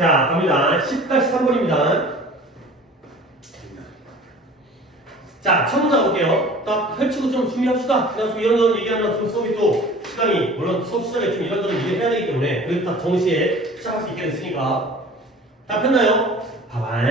자, 갑니다. 10-3번입니다. 자, 첫 문제 볼게요. 딱 펼치고 좀 준비합시다. 그냥 좀 이런저런 얘기하면 좀 수업이 또 시간이, 물론 수업 시간에 좀 이런저런 얘기를 해야 되기 때문에 그래도 딱 정시에 시작할 수 있게 됐으니까. 다 폈나요? 봐봐.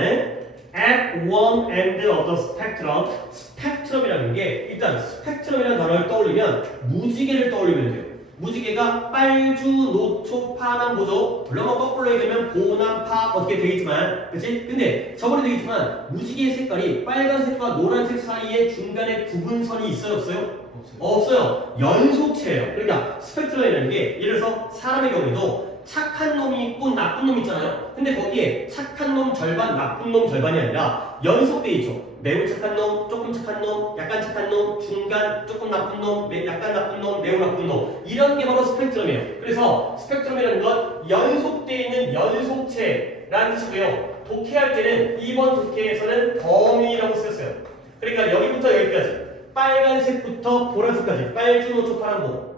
At one end of the spectrum. 스펙트럼이라는 게 일단 스펙트럼이라는 단어를 떠올리면 무지개를 떠올리면 돼요. 무지개가 빨주, 노초, 파남, 보죠. 물론 거꾸로 얘기하면 보남, 파 어떻게 되겠지만, 그치? 근데 저번에 되겠지만 무지개의 색깔이 빨간색과 노란색 사이에 중간에 구분선이 있어요, 없어요? 없어요. 연속체예요. 그러니까 스펙트럼이라는 게 예를 들어서 사람의 경우에도 착한 놈이 있고 나쁜 놈 있잖아요. 근데 거기에 착한 놈 절반, 나쁜 놈 절반이 아니라 연속돼 있죠. 매우 착한 놈, 조금 착한 놈, 약간 착한 놈, 중간, 조금 나쁜 놈, 약간 나쁜 놈, 매우 나쁜 놈. 이런 게 바로 스펙트럼이에요. 그래서 스펙트럼이라는 건 연속돼 있는 연속체라는 뜻이고요. 독해할 때는 2번 독해에서는 범위라고 쓰였어요. 그러니까 여기부터 여기까지 빨간색부터 보라색까지 빨주, 노초, 파란, 보.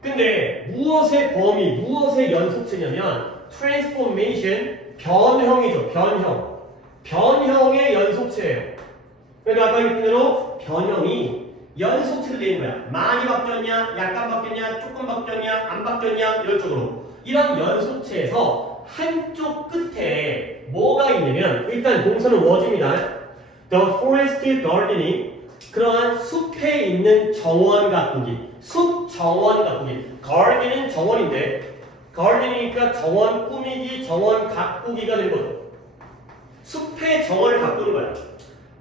근데 무엇의 범위, 무엇의 연속체냐면 transformation, 변형이죠. 변형. 변형의 연속체예요. 그러니까 아까 얘기한 대로 변형이 연속체로 되는 거야. 많이 바뀌었냐, 약간 바뀌었냐, 조금 바뀌었냐, 안 바뀌었냐 이런 쪽으로. 이런 연속체에서 한쪽 끝에 뭐가 있냐면 일단 동사는 was입니다. The forest gardening, 그러한 숲에 있는 정원 가꾸기. 숲 정원 가꾸기. garden은 정원인데 garden이니까 정원 꾸미기, 정원 가꾸기가 된 거죠. 숲의 정원을 가꾸는 거야.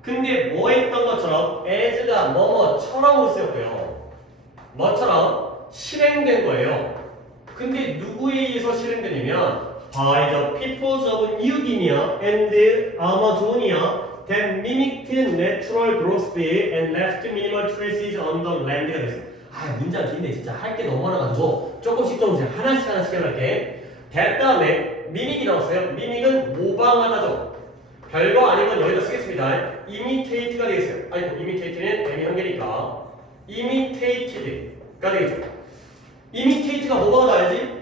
근데 뭐 했던 것처럼 as가 뭐뭐처럼으로 쓰였고요. 뭐처럼 실행된 거예요. 근데 누구에 의해서 실행되냐면 by the peoples of New Guinea and Amazonia that mimicked natural growth and left minimal traces on the land가 됐어요. 아, 문장 긴데 진짜 할 게 너무 많아가지고 조금씩 하나씩 해볼게. that 다음에 미믹이 나왔어요. 미믹은 모방하다죠. 별거 아닌 건 여기다 쓰겠습니다. imitate가 되겠어요. 아이고, imitate는 애매한 개니까 imitated가 되겠죠. imitate가 모방하다 알지?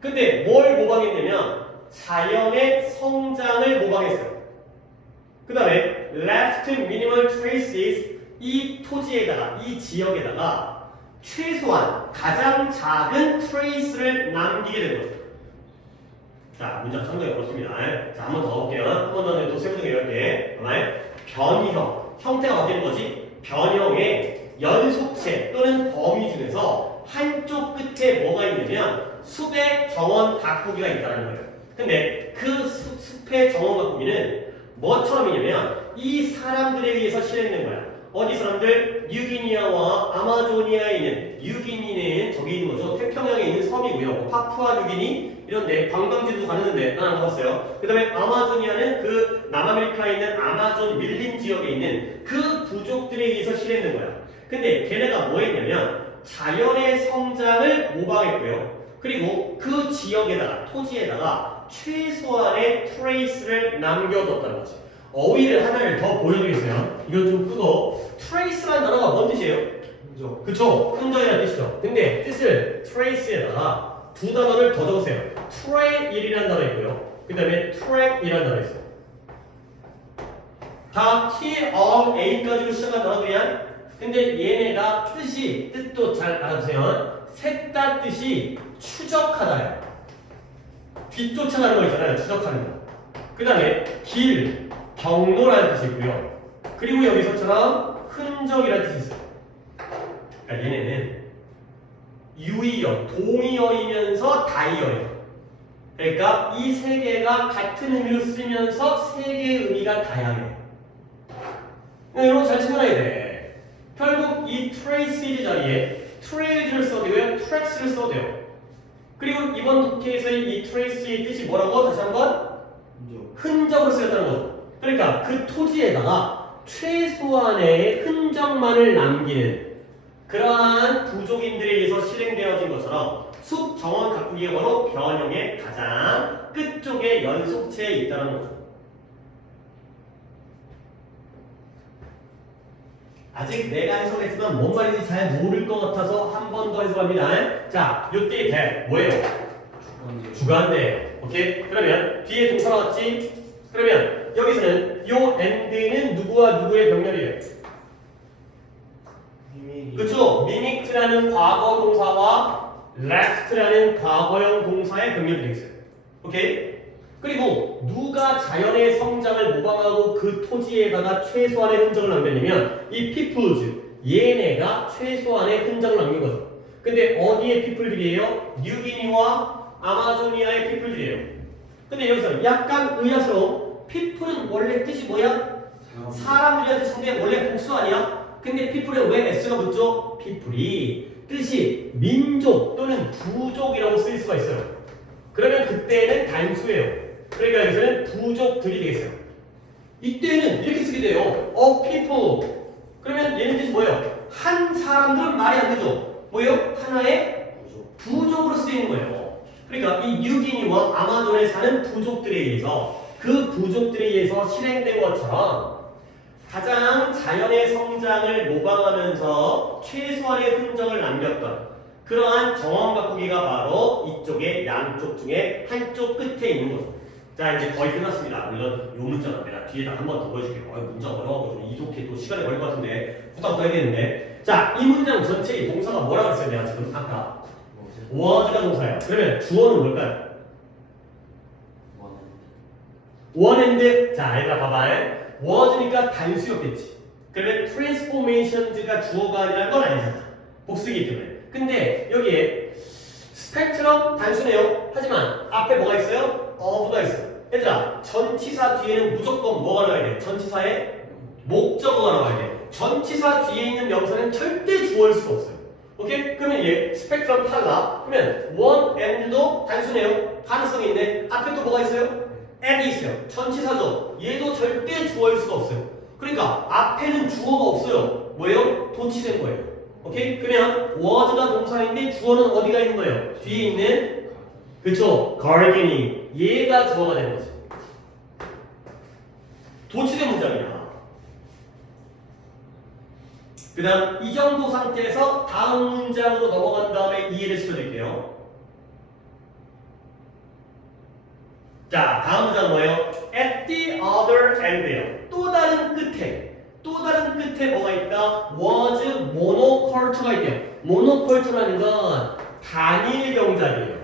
근데 뭘 모방했냐면 자연의 성장을 모방했어요. 그 다음에 left minimal traces, 이 토지에다가, 이 지역에다가 최소한 가장 작은 trace를 남기게 된 거죠. 자, 문장 상당히 어렵습니다. 자, 한 번 더 볼게요. 한 번 더 또 세부적으로 이렇게. 변형. 형태가 바뀌는 거지. 변형의 연속체 또는 범위 중에서 한쪽 끝에 뭐가 있냐면 숲의 정원 가꾸기가 있다는 거예요. 근데 그 숲의 정원 가꾸기는 뭐처럼 있냐면 이 사람들에 의해서 실행된 거야. 어디 사람들? 뉴기니아와 아마조니아에 있는, 뉴기니는 저기 있는 거죠. 태평양에 있는 섬이고요. 파푸아 뉴기니 이런데 관광지도 가는데 난 안 가봤어요. 그 다음에 아마조니아는 그 남아메리카에 있는 아마존 밀림 지역에 있는 그 부족들에 의해서 실행된 거야. 근데 걔네가 뭐 했냐면 자연의 성장을 모방했고요. 그리고 그 지역에다가, 토지에다가 최소한의 트레이스를 남겨뒀다는 거지. 어휘를 하나를 더 보여드리겠어요. 이건 좀 끄고. 트레이스라는 단어가 뭔 뜻이에요? 흔적. 그쵸? 흔적이라는 뜻이죠. 근데 뜻을 트레이스에다가 두 단어를 더 적으세요. 트레일이라는 단어 있고요. 그 다음에 트랙이라는 단어 있어요. 다 T, of, A까지로 시작한 단어들이야. 근데 얘네가 뜻도 잘 알아두세요. 셋 다 뜻이 추적하다예요. 뒤쫓아가는 거 있잖아요. 추적하는 거. 그 다음에 길, 경로라는 뜻이 있고요. 그리고 여기서처럼 흔적이라는 뜻이 있어요. 그러니까 얘네는 유의어, 동의어이면서 다의어예요. 그러니까 이 세 개가 같은 의미로 쓰면서 세 개의 의미가 다양해요. 이런 거 잘 생각해야 돼. 결국 이 트레이스 자리에 트레일즈를 써도 되고요, 트랙스를 써도 돼요. 그리고 이번 독해에서의 이 트레이스의 뜻이 뭐라고? 다시 한번 흔적으로 쓰였다는 거죠. 그러니까 그 토지에다가 최소한의 흔적만을 남기는 그러한 부족인들에 의해서 실행되어진 것처럼 숲 정원 가꾸기가 바로 변형의 가장 끝쪽에 연속체에 있다는 거죠. 아직 내가 해석했지만 뭔 말인지 잘 모를 것 같아서 한 번 더 해석합니다. 자, 요때 대 뭐예요? 주관대예요. 오케이? 그러면 뒤에 동사 나왔지? 그러면 여기서는 요 and는 누구와 누구의 병렬이에요? 그쵸? mimic라는 과거 동사와 left라는 과거형 동사의 병렬이 되겠어요. 오케이? 그리고 누가 자연의 성장을 모방하고 그 토지에다가 최소한의 흔적을 남겼냐면 이 peoples, 얘네가 최소한의 흔적을 남긴 거죠. 근데 어디의 people들이에요? 뉴기니와 아마조니아의 people들이에요. 근데 여기서 약간 의아스러운 people은 원래 뜻이 뭐야? 사람들이란 뜻인데 원래 복수 아니야? 근데 people에 왜 S가 붙죠? people이 뜻이 민족 또는 부족이라고 쓰일 수가 있어요. 그러면 그때는 단수예요. 그러니까 여기서는 부족들이 되겠어요. 이때는 이렇게 쓰게 돼요. people. 그러면 얘는 뜻이 뭐예요? 한 사람들은 말이 안 되죠. 뭐예요? 하나의 부족으로 쓰이는 거예요. 그러니까 이 뉴기니와 아마존에 사는 부족들에 의해서 그 부족들에 의해서 실행된 것처럼 가장 자연의 성장을 모방하면서 최소한의 흔적을 남겼던 그러한 정원 바꾸기가 바로 이쪽의 양쪽 중에 한쪽 끝에 있는 거죠. 자, 이제 거의 끝났습니다. 물론 요 문자는 내가 뒤에다 한 번 더 보여줄게요. 문자 어려워서 좀 이독해 또 시간이 걸릴 것 같은데 부탁도 해야겠는데. 자, 이 문장 전체의 동사가 뭐라고 했어요? 내가 지금 아까 was가 동사예요. 그러면 주어는 뭘까요? one and. 자, 얘들아 봐봐. was니까 단수였겠지. 그러면 transformations가 주어가 아니라는 건 아니잖아. 복수이기 때문에. 근데 여기에 스펙트럼 단수네요. 하지만 앞에 뭐가 있어요? of가 있어요. 얘들아, 전치사 뒤에는 무조건 뭐가 나와야 돼? 전치사의 목적어가 나와야 돼. 전치사 뒤에 있는 명사는 절대 주어일 수가 없어요. 오케이? 그러면 얘 스펙트럼 탈락. 그러면 one and도 단수네요. 가능성이 있네. 앞에 또 뭐가 있어요? and 있어요. 전치사죠. 얘도 절대 주어일 수가 없어요. 그러니까 앞에는 주어가 없어요. 뭐예요? 도치된 거예요. 오케이? 그러면 was가 동사인데 주어는 어디가 있는 거예요? 뒤에 있는 그쵸? guardian이 얘가 주어가 되는 거지. 도치된 문장이야. 그 다음 이 정도 상태에서 다음 문장으로 넘어간 다음에 이해를 시켜드릴게요. 자, 다음 문장 뭐예요? At the other end에요. 또 다른 끝에 뭐가 있다? was monoculture가 있대요. monoculture라는 건 단일 경작이에요.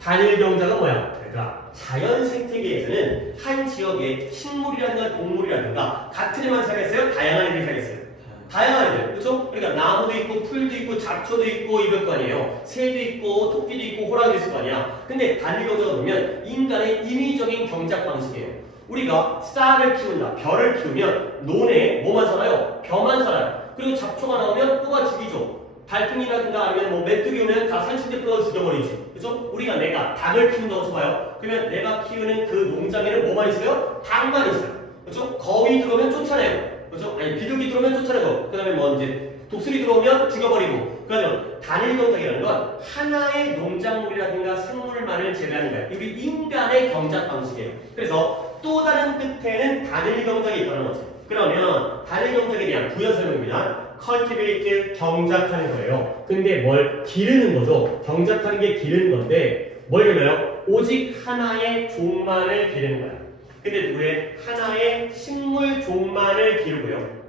단일 경작은 뭐야? 그러니까 자연 생태계에서는 한 지역에 식물이라든가 동물이라든가 같은 애만 살겠어요? 다양한 애들이 살겠어요? 다양한 애들, 그렇죠? 그러니까 나무도 있고 풀도 있고 잡초도 있고 이럴 거 아니에요. 새도 있고 토끼도 있고 호랑이도 있을 거 아니야. 근데 단일 경작을 보면 인간의 인위적인 경작 방식이에요. 우리가 쌀을 키운다, 별을 키우면 논에 뭐만 살아요? 벼만 살아요. 그리고 잡초가 나오면 뽑아 죽이죠. 달팽이라든가 아니면 뭐 메뚜기 오면 다 산신대 뿌려 죽여버리지. 그죠? 우리가 내가 닭을 키운다고 쳐봐요. 그러면 내가 키우는 그 농장에는 뭐만 있어요? 닭만 있어요. 그죠? 거위 들어오면 쫓아내요. 그죠? 아니 비둘기 들어오면 쫓아내고 그 다음에 뭐 이제 독수리 들어오면 죽여버리고. 그러면 단일 경작이라는 건 하나의 농작물이라든가 생물만을 재배하는 거예요. 이게 인간의 경작 방식이에요. 그래서 또 다른 끝에는 단일 경작이 있다는 거죠. 그러면 단일 경작에 대한 부연 설명입니다. cultivate, 경작하는 거예요. 근데 뭘 기르는 거죠. 경작하는 게 기르는 건데 뭘 기르나요? 오직 하나의 종만을 기르는 거야. 근데 누구의? 하나의 식물 종만을 기르고요.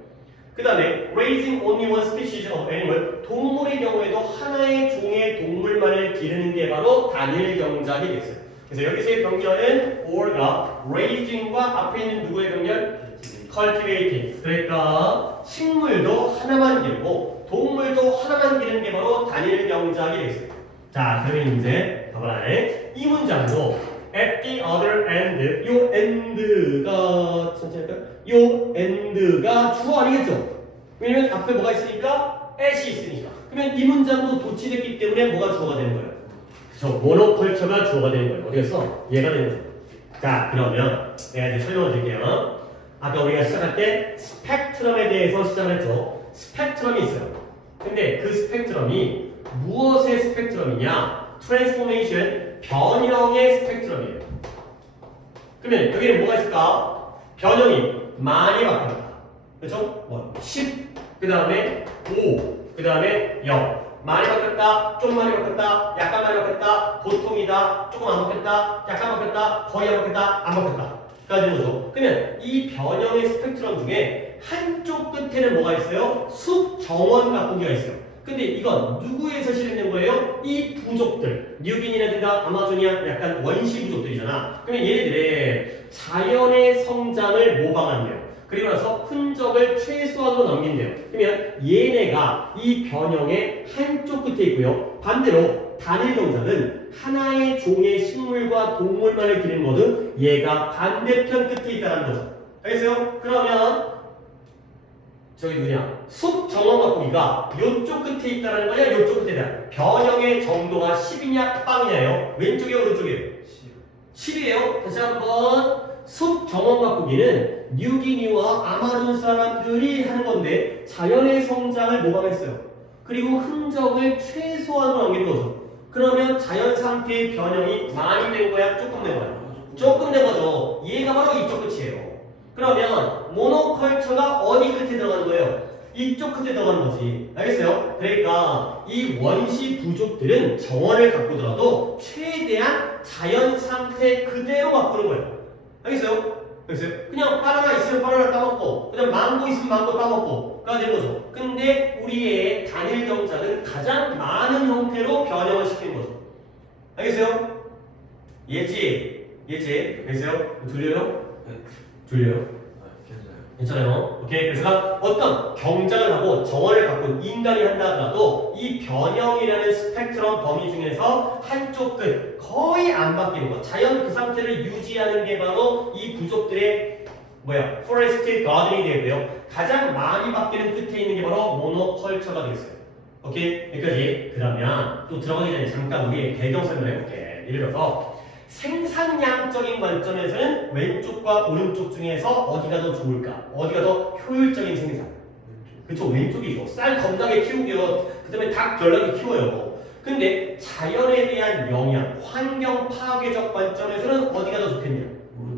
그 다음에 raising only one species of animal, 동물의 경우에도 하나의 종의 동물만을 기르는 게 바로 단일 경작이 됐어요. 그래서 여기서의 병렬은 or가 raising과 앞에 있는 누구의 병렬? cultivating. 그러니까 식물도 하나만 기르고 동물도 하나만 기르는 게 바로 단일 경작이 되겠어요. 자, 그러면 이제 봐봐라. 이 문장도 at the other end, 요 end가 천천히 할까요? 요 end가 주어 아니겠죠? 왜냐면 앞에 뭐가 있으니까 at이 있으니까. 그러면 이 문장도 도치됐기 때문에 뭐가 주어가 되는 거예요? 그쵸, 모노컬처가 주어가 되는 거예요. 어디겠어? 얘가 되는 거예요. 자, 그러면 내가 이제 설명을 드릴게요. 아까 우리가 시작할 때 스펙트럼에 대해서 시작을 했죠. 스펙트럼이 있어요. 근데 그 스펙트럼이 무엇의 스펙트럼이냐? 트랜스포메이션, 변형의 스펙트럼이에요. 그러면 여기는 뭐가 있을까? 변형이 많이 바뀌었다. 그렇죠? 뭐 10, 그 다음에 5, 그 다음에 0. 많이 바뀌었다, 좀 많이 바뀌었다, 약간 많이 바뀌었다, 먹힙니다. 조금 안 먹겠다, 약간 먹겠다, 거의 안 먹겠다, 안 먹겠다. 가 되는 거죠. 그러면 이 변형의 스펙트럼 중에 한쪽 끝에는 뭐가 있어요? sub정원 바꾸기가 있어요. 근데 이건 누구에서 실현된 거예요? 이 부족들. 뉴기니라든가 아마존이야 약간 원시 부족들이잖아. 그러면 얘네들의 자연의 성장을 모방한대요. 그리고 나서 흔적을 최소한으로 남긴대요. 그러면 얘네가 이 변형의 한쪽 끝에 있고요. 반대로 단일 경작은 하나의 종의 식물과 동물만을 기르는 거든 얘가 반대편 끝에 있다는 거죠. 알겠어요? 그러면 저기 누구냐? sub정원 바꾸기가 요쪽 끝에 있다는 거냐? 요쪽 끝에 있다. 변형의 정도가 10이냐 빵이냐요? 왼쪽이에요? 오른쪽이에요? 10이에요. 다시 한번 sub정원 바꾸기는 뉴기니와 아마존 사람들이 하는 건데 자연의 성장을 모방했어요. 그리고 흔적을 최소한으로 남기는 거죠. 그러면 자연 상태의 변형이 많이 된 거야? 조금 된 거야? 조금 된 거죠. 얘가 바로 이쪽 끝이에요. 그러면 모노컬처가 어디 끝에 들어가는 거예요? 이쪽 끝에 들어가는 거지. 알겠어요? 그러니까 이 원시 부족들은 정원을 가꾸더라도 최대한 자연 상태 그대로 바꾸는 거예요. 알겠어요? 알겠어요? 그냥 바나나 있으면 바나나 따먹고 그냥 망고 있으면 망고 따먹고 가 되는 거죠. 근데 우리의 단일 경작은 가장 많은 형태로 변형을 시키는 거죠. 알겠어요? 이해했지? 이해했지? 알겠어요? 들려요? 졸려요? 괜찮아요? 오케이. 그래서 어떤 경작을 하고 정원을 갖고 인간이 한다 하더라도 이 변형이라는 스펙트럼 범위 중에서 한쪽 끝 거의 안 바뀌는 거. 자연 그 상태를 유지하는 게 바로 이 부족들의 포레스트 가든이 되고요. 가장 많이 바뀌는 끝에 있는 게 바로 모노컬처가 되겠어요. 오케이? 여기까지. 그러면 또 들어가기 전에 잠깐 우리 배경 설명해볼게. 예를 들어서 생산량적인 관점에서는 왼쪽과 오른쪽 중에서 어디가 더 좋을까? 어디가 더 효율적인 생산? 그쵸? 왼쪽이죠. 쌀 겁나게 키우고요. 그 다음에 닭 별나게 키워요. 근데 자연에 대한 영향, 환경 파괴적 관점에서는 어디가 더 좋겠냐?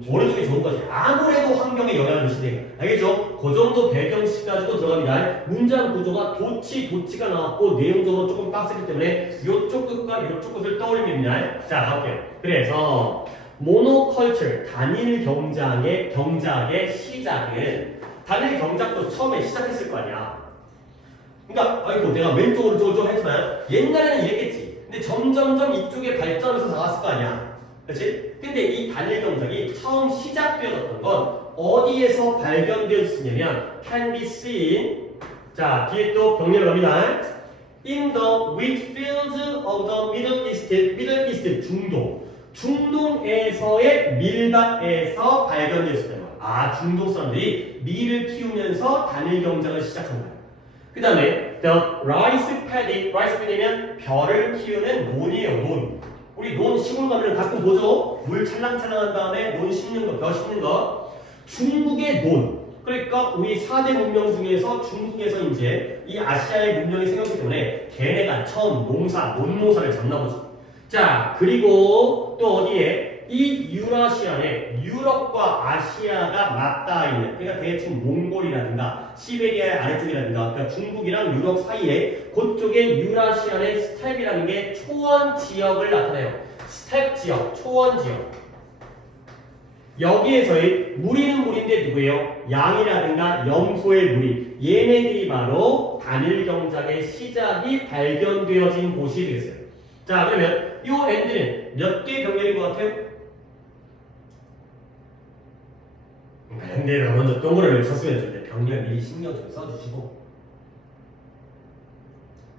오른쪽이 좋은 거지. 아무래도 환경에 영향을 미치네. 알겠죠? 그 정도 배경식 가지고 들어갑니다. 문장 구조가 도치가 나왔고 내용적으로 조금 빡세기 때문에 이쪽 끝과 이쪽 끝을 떠올리면 됩니다. 자, 가볼게요. 그래서 모노컬처, 단일 경작의 시작은 단일 경작도 처음에 시작했을 거 아니야. 그러니까 아이고 내가 왼쪽 오른쪽을 좀 했지만 옛날에는 이랬겠지. 근데 점점점 이쪽에 발전해서 나왔을 거 아니야. 그렇지? 근데 이 단일 경작이 처음 시작되었던 건 어디에서 발견되었으냐면 can be seen. 자, 뒤에 또 병렬을 합니다. In the wheat fields of the Middle East 중동에서의 밀밭에서 발견되었습니다. 아, 중동 사람들이 밀을 키우면서 단일 경작을 시작한 거야. 그 다음에 the rice paddy면 벼를 키우는 논이에요. 논. 우리 논 시골 가면 가끔 보죠? 물 찰랑찰랑한 다음에 논 심는 거, 벼 심는 거. 중국의 논. 그러니까 우리 4대 문명 중에서 중국에서 이제 이 아시아의 문명이 생겼기 때문에 걔네가 처음 논 농사를 졌나 보죠. 자, 그리고 또 어디에? 이 유라시아에 유럽과 아시아가 맞닿아 있는, 그러니까 대충 몽골이라든가 시베리아의 아래쪽이라든가, 그러니까 중국이랑 유럽 사이에 그쪽에 유라시아의 스텝이라는 게 초원 지역을 나타내요. 스텝 지역, 초원 지역. 여기에서의 무리는 무리인데 누구예요? 양이라든가 염소의 무리. 얘네들이 바로 단일 경작의 시작이 발견되어진 곳이 되겠어요. 자, 그러면 이 엔드는 몇 개의 병렬인 것 같아요? 근데 먼저 동그라미를 쳤으면 좋는데 병렬 미리 신경 좀 써주시고,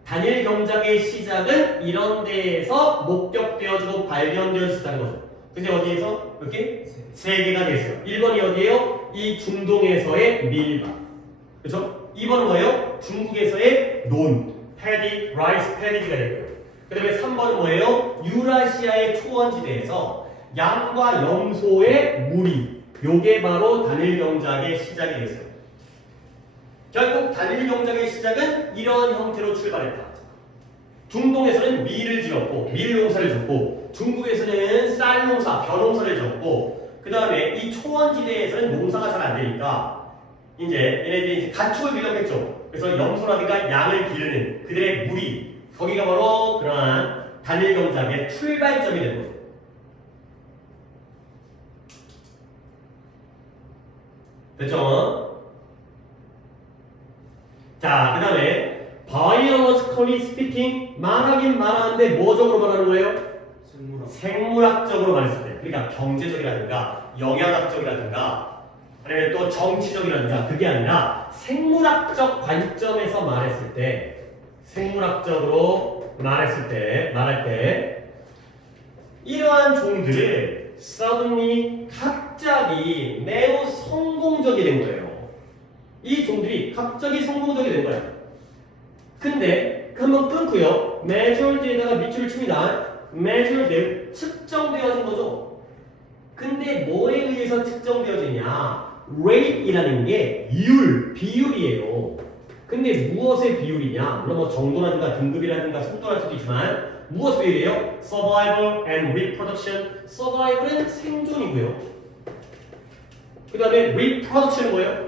단일 경작의 시작은 이런 데에서 목격되어지고 발견되어졌다는 거죠. 근데 어디에서? 이렇게? 세 개가 됐어요. 1번이 어디예요? 이 중동에서의 밀밭. 그렇죠? 2번은 뭐예요? 중국에서의 논, 패디, 라이스 패디지가 되고요. 그 다음에 3번은 뭐예요? 유라시아의 초원지대에서 양과 염소의 무리. 요게 바로 단일 경작의 시작이 됐어요. 결국 단일 경작의 시작은 이런 형태로 출발했다. 중동에서는 밀을 지었고, 밀 농사를 짓고, 중국에서는 쌀 농사, 벼 농사를 지었고, 그 다음에 이 초원지대에서는 농사가 잘 안 되니까 이제 얘네들이 이제 가축을 길렀겠죠. 그래서 염소라든가 양을 기르는 그들의 무리, 거기가 바로 그러한 단일 경작의 출발점이 되는 거죠. 됐죠? 자, 그 다음에 biologically speaking 말하긴 말하는데 뭐적으로 말하는 거예요? 생물학적으로 말했을 때, 그러니까 경제적이라든가 영양학적이라든가 아니면 또 정치적이라든가 그게 아니라 생물학적 관점에서 말했을 때, 생물학적으로 말할 때 이러한 종들을 suddenly 갑자기 매우 성공적이 된 거예요. 이 종들이 갑자기 성공적이 된 거예요. 근데 한번 끊고요. measured에다가 밑줄을 칩니다. measured 측정되어진 거죠. 근데 뭐에 의해서 측정되어지냐? rate이라는 게 비율이에요. 근데 무엇의 비율이냐? 물론 뭐 정도라든가 등급이라든가 속도랄 수도 있지만 무엇의 비율이에요? survival and reproduction. survival은 생존이고요. 그 다음에 reproduction은 뭐예요?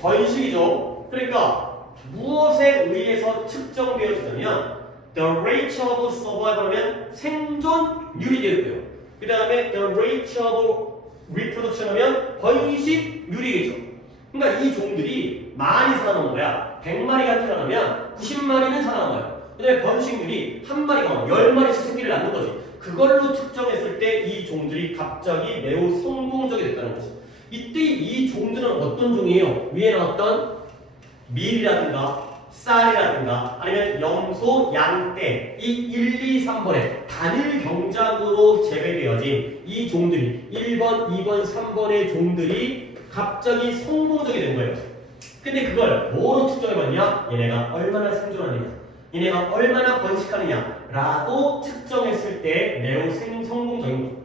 번식이죠. 그러니까 무엇에 의해서 측정되어지냐면 the rate of survival 하면 생존율이 되고요. 그 다음에 the rate of reproduction 하면 번식률이겠죠. 그러니까 이 종들이 많이 살아남은 거야. 100마리가 태어나면 90마리는 살아남아요. 그 다음에 번식률이 한 마리가 10마리씩 새끼를 낳는 거지. 그걸로 측정했을 때 이 종들이 갑자기 매우 성공적이 됐다는 거지. 이때 이 종들은 어떤 종이에요? 위에 나왔던 밀이라든가 쌀이라든가 아니면 염소, 양떼 이 1, 2, 3번에 단일 경작으로 재배되어진 이 종들이 1번, 2번, 3번의 종들이 갑자기 성공적이 된 거예요. 근데 그걸 뭐로 측정해봤냐? 얘네가 얼마나 생존하느냐, 얘네가 얼마나 번식하느냐 라고 측정했을 때 매우 성공적인 거죠.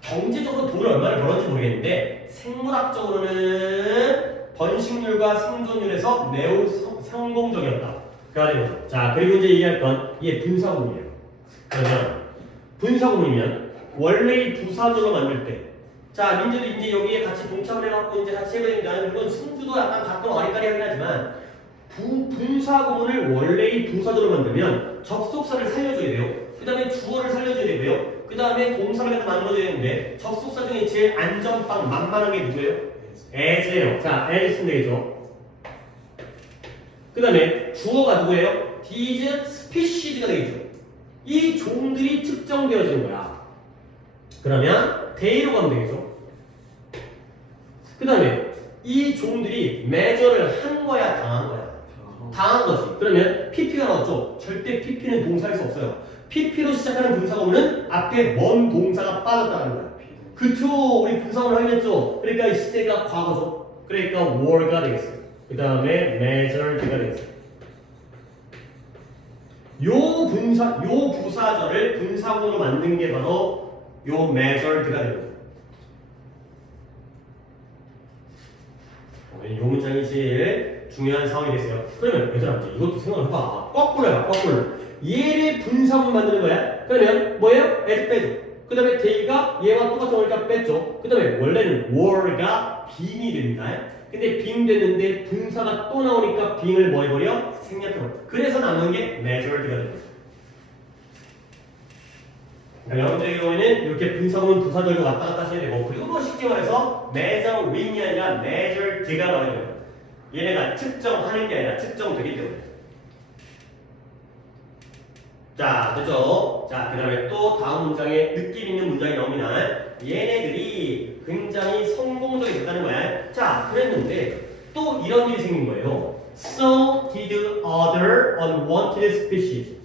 경제적으로 돈을 얼마나 벌었는지 모르겠는데 생물학적으로는 번식률과 생존율에서 매우 성공적이었다. 그래가지고 자, 그리고 이제 얘기할 건 이게 분사구문이에요. 그러면 분사구문이면 원래의 부사절로 만들 때, 자, 민재도 이제 여기에 같이 동참을 해갖고 이제 같이 해봐야 된다는, 물론 승주도 약간 가끔 어리까리하긴 하지만 분사구문을 원래의 부사절로 만들면 접속사를 살려줘야 돼요. 그 다음에 주어를 살려줘야 되고요. 그 다음에 동사를 갖다 만들어줘야 되는데 접속사 중에 제일 안전빵 만만한 게 누구예요? as예요. 자, as 쓰면 되겠죠. 그 다음에 주어가 누구예요? these species가 되겠죠. 이 종들이 측정되어지는 거야. 그러면 they로 가면 되겠죠. 그 다음에 이 종들이 measure를 한 거야, 당한 거야? 당한 거지. 그러면 pp가 나왔죠. 절대 pp는 동사일 수 없어요. pp로 시작하는 분사구문은 앞에 뭔 동사가 빠졌다는 거야. 그쵸, 우리 분사구문 확인했죠. 그러니까 이 시제가 과거죠. 그러니까 were가 되겠어요. 그 다음에 measured가 되겠어요. 요 부사절을 분사구문으로 만든 게 바로 요 measured가 됩니다. 이 문장이 제일 중요한 상황이 됐어요. 그러면 얘들아, 이것도 생각을 해봐. 거꾸로 해봐, 거꾸로. 얘를 분사구문 만드는 거야. 그러면 뭐예요? as 빼줘. 그 다음에 they가 얘와 똑같은 거니까 뺐죠. 그 다음에 원래는 were가 being이 됩니다. 근데 being 됐는데 분사가 또 나오니까 being을 뭐 해버려? 생략해버려. 그래서 남은 게 measured가 됩니다. 그러니까 여러분들의 경우에는 이렇게 분사구문 부사절도 왔다 갔다 하셔야 되고, 그리고 뭐 쉽게 말해서 measuring이 아니라 measured가 나와야 돼요. 얘네가 측정하는 게 아니라 측정되기 때문에. 자, 됐죠? 자, 그 다음에 또 다음 문장에 느낌 있는 문장이 나옵니다. 얘네들이 굉장히 성공적이 됐다는 거야. 자, 그랬는데 또 이런 일이 생긴 거예요. So did other unwanted species.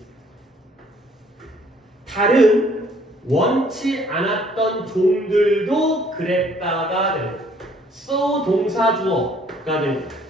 다른 원치 않았던 종들도 그랬다가 되는 거예요. So 동사 주어가 되는 거예요.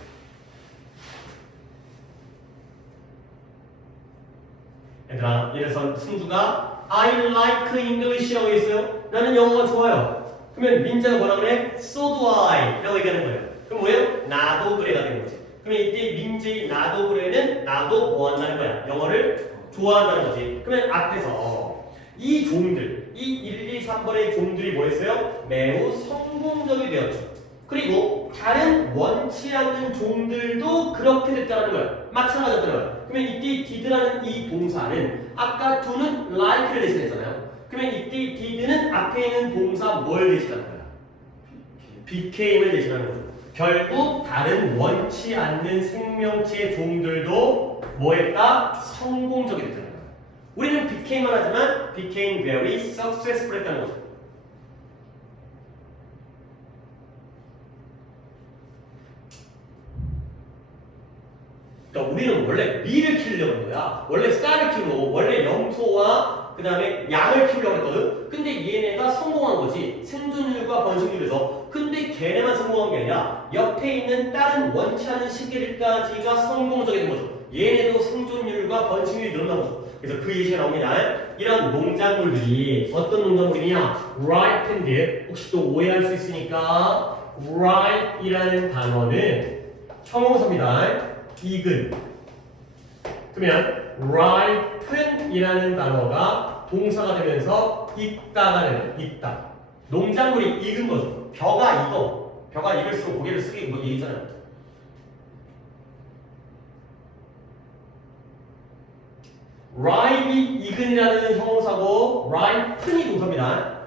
얘들아, 이래서 승주가 I like English라고 했어요. 나는 영어가 좋아요. 그러면 민자가 뭐라 그래? So do I 라고 얘기하는 거예요. 그럼 뭐예요? 나도 그래가 되는 거지. 그러면 이때 민재의 나도 그래는 나도 뭐 한다는 거야? 영어를 좋아한다는 거지. 그러면 앞에서 이 종들, 이 1, 2, 3번의 종들이 뭐였어요? 매우 성공적이 되었죠. 그리고 다른 원치 않는 종들도 그렇게 됐다는 거야. 마찬가지였다는 거야. 그러면 이때 did라는 이 동사는 아까 do는 like를 대신했잖아요. 그러면 이때 did는 앞에 있는 동사 뭘 대신하는 거야? became을 대신하는 거죠. 결국 다른 원치 않는 생명체의 종들도 뭐 했다? 성공적이 됐다는 거야. 우리는 became만 하지만 became very successful 했다는 거죠. 그러니까 우리는 원래 밀을 키우려고 한 거야. 원래 쌀을 키우고 원래 염소와 그 다음에 양을 키우려고 했거든. 근데 얘네가 성공한 거지. 생존율과 번식률에서. 근데 걔네만 성공한 게 아니라 옆에 있는 다른 원치 않은 시계들까지가 성공적이 된 거죠. 얘네도 생존율과 번식률이 늘어난 거죠. 그래서 그 예시가 나옵니다. 이런 농작물들이 어떤 농작물이냐? ripened. 혹시 또 오해할 수 있으니까 ripe이라는 단어는 형용사입니다. 익은. 그러면 ripen이라는 단어가 동사가 되면서 익다가 되는 익다. 농작물이 익은 거죠. 벼가 익어. 벼가 익을수록 고개를 숙이고 뭐 얘기잖아요. ripe이 익은이라는 형용사고 ripen이 동사입니다.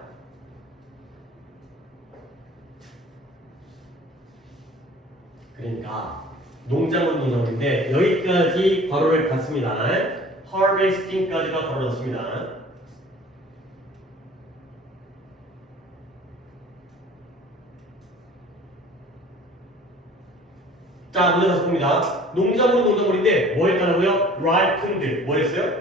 그러니까 농작물인데 여기까지 괄호를 닫습니다. harvesting까지가 괄호 닫습니다. 자, 문제 다시 봅니다. 농작물은 농작물인데 뭐 했다고요? ripened. 뭐 했어요?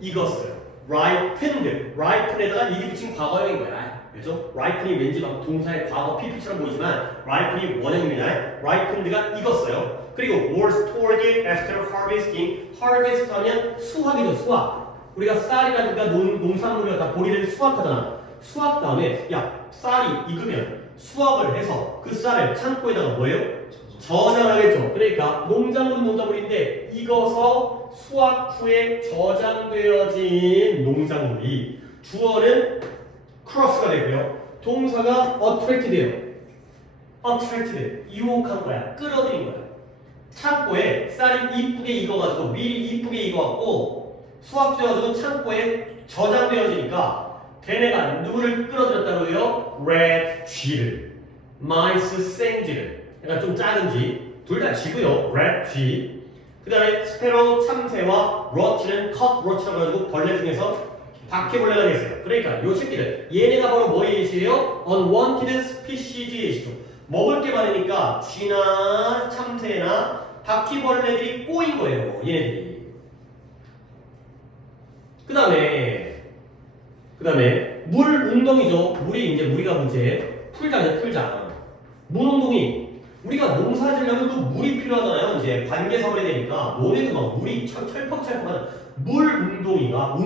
익었어요. ripened. ripen에다가 이게 붙인 과거형인 거야. 그렇죠? ripen이 왠지 막 동사의 과거 PP처럼 보이지만 ripen이 원형입니다. ripened가 익었어요. 그리고 was stored after harvesting. harvest 하면 수확이죠. 수확. 우리가 쌀이라든가 농산물을 다 보리를 수확하잖아. 수확 다음에 야 쌀이 익으면 수확을 해서 그 쌀을 창고에다가 뭐예요? 저장을 하겠죠. 그러니까 농작물은 농작물인데 익어서 수확 후에 저장되어진 농작물이 주어는 cross가 되고요. 동사가 attract돼요. attracted. 유혹한 거야. 끌어들인 거야. 창고에 쌀이 이쁘게 익어가지고 미리 이쁘게 익어갖고 수확되어가지고 창고에 저장되어지니까 걔네가 누구를 끌어들였다고요? red 쥐를, mice 생쥐를. 그러니까 좀 작은 쥐. 둘 다 쥐고요. red 쥐. 그 다음에 스페로 참새와 roach는 cockroach라고 해가지고 벌레 중에서 바퀴벌레가 되겠어요. 그러니까 요 새끼들 얘네가 바로 뭐의 예시예요? unwanted species의 예시죠. 먹을 게 많으니까 쥐나 참새나 바퀴벌레들이 꼬인 거예요. 얘네들이. 그 다음에 물 운동이죠. 물이 이제 우리가 문제 풀장이죠. 풀장. 물 운동이 우리가 농사 지으려면 또 물이 필요하잖아요. 이제 관계석을 해야 되니까 너네도 막 물이 철퍽철퍽한 물 웅덩이가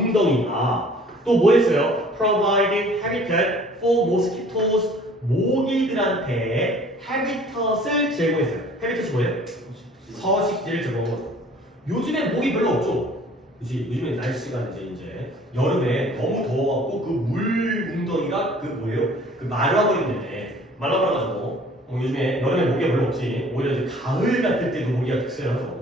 또 뭐 했어요? Provide habitat for mosquitoes. 모기들한테 habitat을 제공했어요. habitat이 뭐예요? 서식지를 제공한 거죠. 요즘에 모기 별로 없죠. 그치? 요즘에 날씨가 이제 여름에 너무 더워갖고 그 물 웅덩이가 그 뭐예요? 그 말라버린다네. 말라버려가지고 요즘에 여름에 모기가 별로 없지. 오히려 이제 가을 같을 때도 모기가 득세를 하죠.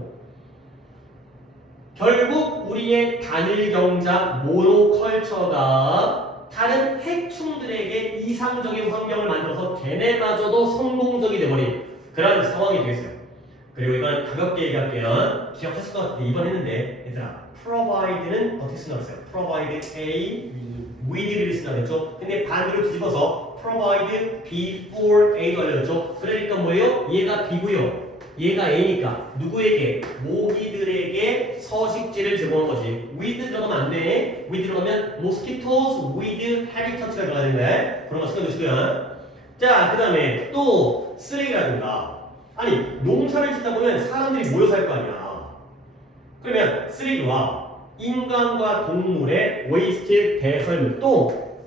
결국 우리의 단일 경작 모노컬처가 다른 해충들에게 이상적인 환경을 만들어서 걔네마저도 성공적이 돼버린 그런 상황이 되겠어요. 그리고 이건 가볍게 얘기할게요. 기억하실 것 같은데 이번 했는데 얘들아 provide는 어떻게 쓴다고 했어요? provide A with를 쓴다고 했죠? 근데 반대로 뒤집어서 provide B for A도 알려줬죠? 그러니까 뭐예요? 얘가 B고요. 얘가 A니까 누구에게? 모기들에게 서식지를 제공한 거지. with 들어가면 안 돼. with 들어가면 mosquitoes with habitat가 들어가야 되는데 그런 거 신경 주시고요. 자, 그 다음에 또 쓰레기라든가 아니 농사를 짓다 보면 사람들이 모여 살 거 아니야. 그러면 쓰레기와 인간과 동물의 waste 배설물 또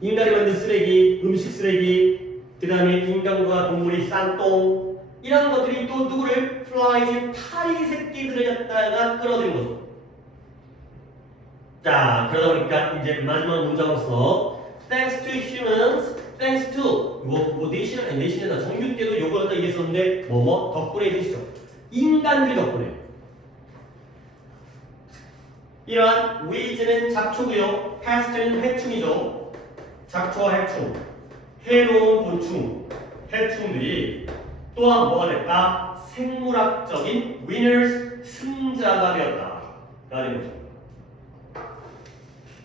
인간이 만든 쓰레기, 음식 쓰레기 그 다음에 인간과 동물이 싼 똥 이런 것들이 또 누구를 플라이즈 파리 새끼들을 갖다가 끌어들인 거죠. 자, 그러다 보니까 이제 마지막 문장으로서 thanks to humans, thanks to 뭐 내신이나 내신에다 정규 때도 요걸 갖다 얘기했었는데 덕분에 해주시죠. 인간들 덕분에 이러한 with는 잡초고요. past는 해충이죠. 잡초와 해충, 해로운 곤충, 해충들이 또한 뭐가 됐다? 생물학적인 winners, 승자가 되었다. 라는 거죠.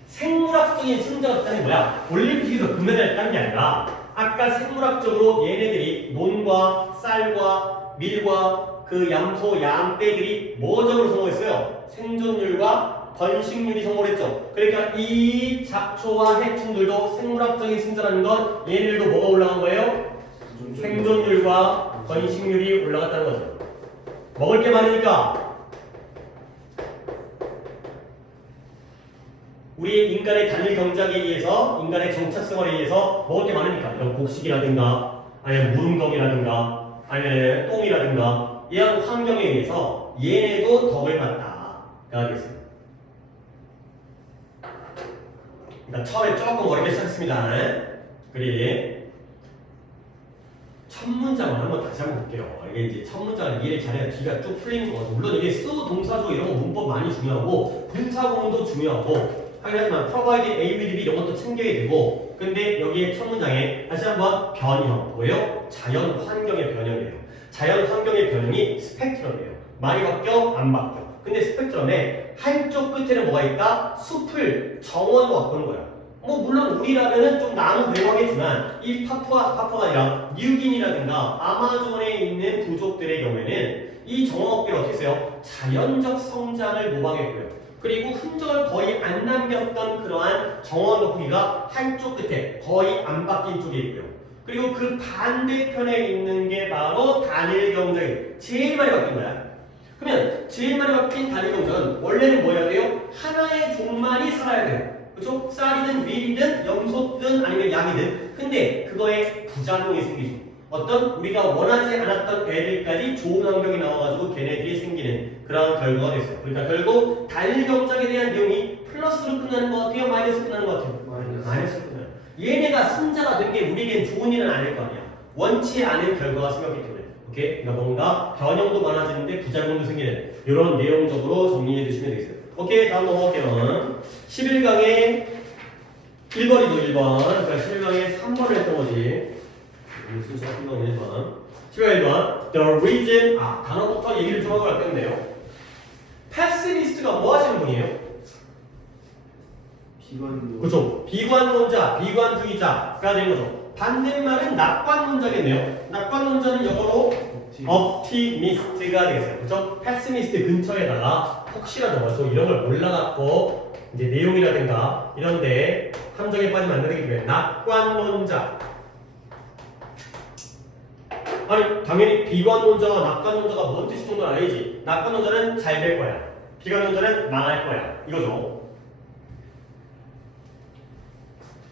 생물학적인 승자가 됐다는 게 뭐야? 올림픽에서 금메달을 딴 게 아니라 아까 생물학적으로 얘네들이 논과 쌀과 밀과 그 염소, 양떼들이 뭐적으로 성공했어요? 생존율과 번식률이 성공했죠. 그러니까 이 잡초와 해충들도 생물학적인 승자라는 건 얘네들도 뭐가 올라간 거예요? 생존율과 번식률이 올라갔다는 거죠. 먹을 게 많으니까 우리 인간의 단일 경작에 의해서, 인간의 정착 생활에 의해서 먹을 게 많으니까 이런 곡식이라든가 아니면 무릉덩이라든가 아니면 똥이라든가 이런 환경에 의해서 얘네도 덕을 봤다. 가 되겠습니다. 일단 처음에 조금 어렵게 시작했습니다. 그리 첫 문장을 한번 다시 한번 볼게요. 이게 이제 첫 문장을 이해를 잘해야 뒤가 쭉 풀리는 거거든요. 물론 이게 수, 동사조 이런 거 문법 많이 중요하고 분사 구문도 중요하고 하긴 하지만 provide A with B 이런 것도 챙겨야 되고 근데 여기에 첫 문장에 다시 한번 변형 뭐예요? 자연 환경의 변형이에요. 자연 환경의 변형이 스펙트럼이에요. 많이 바뀌어? 안 바뀌어. 근데 스펙트럼에 한쪽 끝에는 뭐가 있다? 숲을 정원으로 바꾸는 거야. 뭐 물론 우리라면은 좀 나무 배경이겠지만 이 파푸아가 아니라 뉴기니라든가 아마존에 있는 부족들의 경우에는 이 정원업계를 어떻게 써요? 자연적 성장을 모방했고요. 그리고 흔적을 거의 안 남겼던 그러한 정원 거푸기가 한쪽 끝에 거의 안 바뀐 쪽에 있고요. 그리고 그 반대편에 있는 게 바로 단일 경작이 제일 많이 바뀐 거야. 그러면 제일 많이 바뀐 단일 경작은 원래는 뭐 해야 돼요? 하나의 종만이 살아야 돼요. 그렇죠? 쌀이든 밀이든 염소든 아니면 양이든 근데 그거에 부작용이 생기죠. 어떤 우리가 원하지 않았던 애들까지 좋은 환경이 나와가지고 걔네들이 생기는 그런 결과가 됐어요. 그러니까 결국 단일 경작에 대한 내용이 플러스로 끝나는 것 같아요? 마이너스로 끝나는 것 같아요? 마이너스로 끝나요. 얘네가 승자가 된 게 우리에겐 좋은 일은 아닐 거 아니야. 원치 않은 결과가 생겼기 때문에. 오케이? 그러니까 뭔가 변형도 많아지는데 부작용도 생기는 이런 내용적으로 정리해 주시면 되겠어요. 오케이, 다음 넘어갈게요. 11강에 1번이죠, 1번. 그러니까 11강에 3번을 했던 거지. 순서 1번, 1번. 11강 1번. The reason, 단어부터 얘기를 좀 하고 갈겠네요. 패시미스트가 뭐 하시는 분이에요? 비관론. 그렇죠. 비관론자, 비관주의자가 되는 거죠. 반대말은 낙관론자겠네요. 낙관론자는 영어로 optimist가 되겠어요. 그렇죠? 패시미스트 근처에다가 혹시라도 뭐 이런 걸 몰라갖고 이제 내용이라든가 이런데 함정에 빠지면 안 되기 때문에 낙관론자. 아니 당연히 비관론자와 낙관론자가 뭔 뜻이 정도는 알지. 낙관론자는 잘 될 거야. 비관론자는 망할 거야. 이거죠.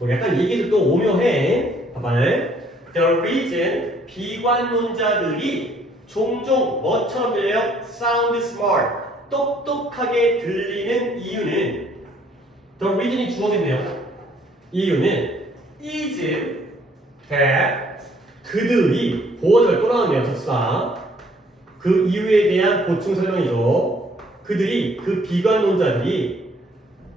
약간 얘기도 또 오묘해. 봐봐요. The reason 비관론자들이 종종 뭐처럼 들려요? Sound smart. 똑똑하게 들리는 이유는 The reason이 주어겠네요. 이유는 is that 그들이 보어절 또 나왔네요. 접사. 그 이유에 대한 보충 설명이죠. 그들이 그 비관론자들이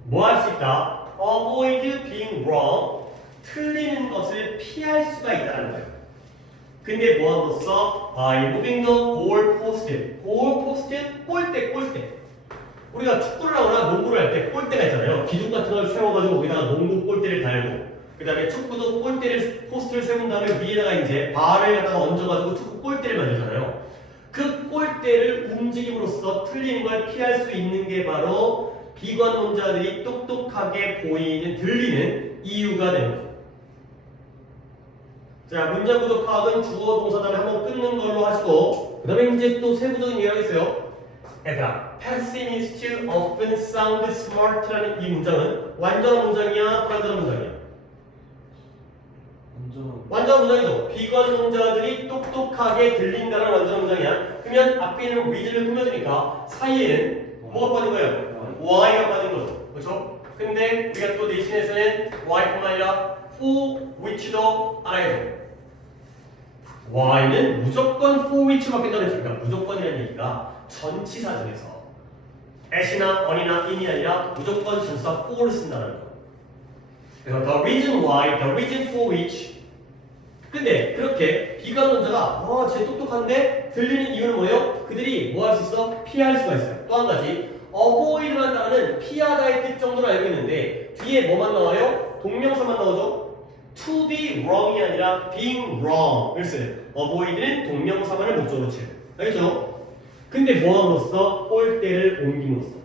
뭐 할 수 있다? Avoid being wrong. 틀리는 것을 피할 수가 있다는 거예요. 근데 뭐 함으로써 by moving the goal post. goal post 골대. 우리가 축구를 하거나 농구를 할 때 골대가 있잖아요. 기둥 같은 걸 세워가지고 거기다가 농구 골대를 달고 그 다음에 축구도 골대를 포스트를 세운 다음에 위에다가 이제 발을 갖다가 얹어가지고 축구 골대를 만들잖아요. 그 골대를 움직임으로써 틀리는 걸 피할 수 있는 게 바로 비관론자들이 똑똑하게 보이는, 들리는 이유가 되는 거죠. 자, 문장 구조 파악은 주어 동사단을 한번 끊는 걸로 하시고, 그 다음에 이제 또 세부적인 얘기를 하겠어요. 얘들아, pessimists often sound smart라는 이 문장은 완전한 문장이야, 불완전한 문장이야? 완전한 문장이죠. 비관론자들이 똑똑하게 들린다는 완전한 문장이야. 그러면 앞에 있는 reason을 꾸며주니까 사이에는 뭐가 빠진 거예요? y가 빠진 거죠. 그렇죠? 근데 우리가 또 내신에서는 y뿐만 아니라 for which도 알아야 돼요. y는 무조건 for which 바뀐다는 얘기가 무조건이라는 얘기가 전치사 중에서 at이나 on이나 in이 아니라 무조건 전치사 for를 쓴다는 거. 그래서 the reason why, the reason for which. 근데 그렇게 비관론자가 쟤 똑똑한데 들리는 이유는 뭐예요? 그들이 뭐 할 수 있어? 피할 수가 있어요. 또 한 가지 avoid라는 단어는 피하다의 뜻 정도로 알고 있는데 뒤에 뭐만 나와요? 동명사만 나오죠? to be wrong이 아니라 being wrong을 써요. avoid는 동명사만을 목적으로 쳐요. 알겠죠? 근데 뭐 함으로써? 꼴대를 옮김으로써.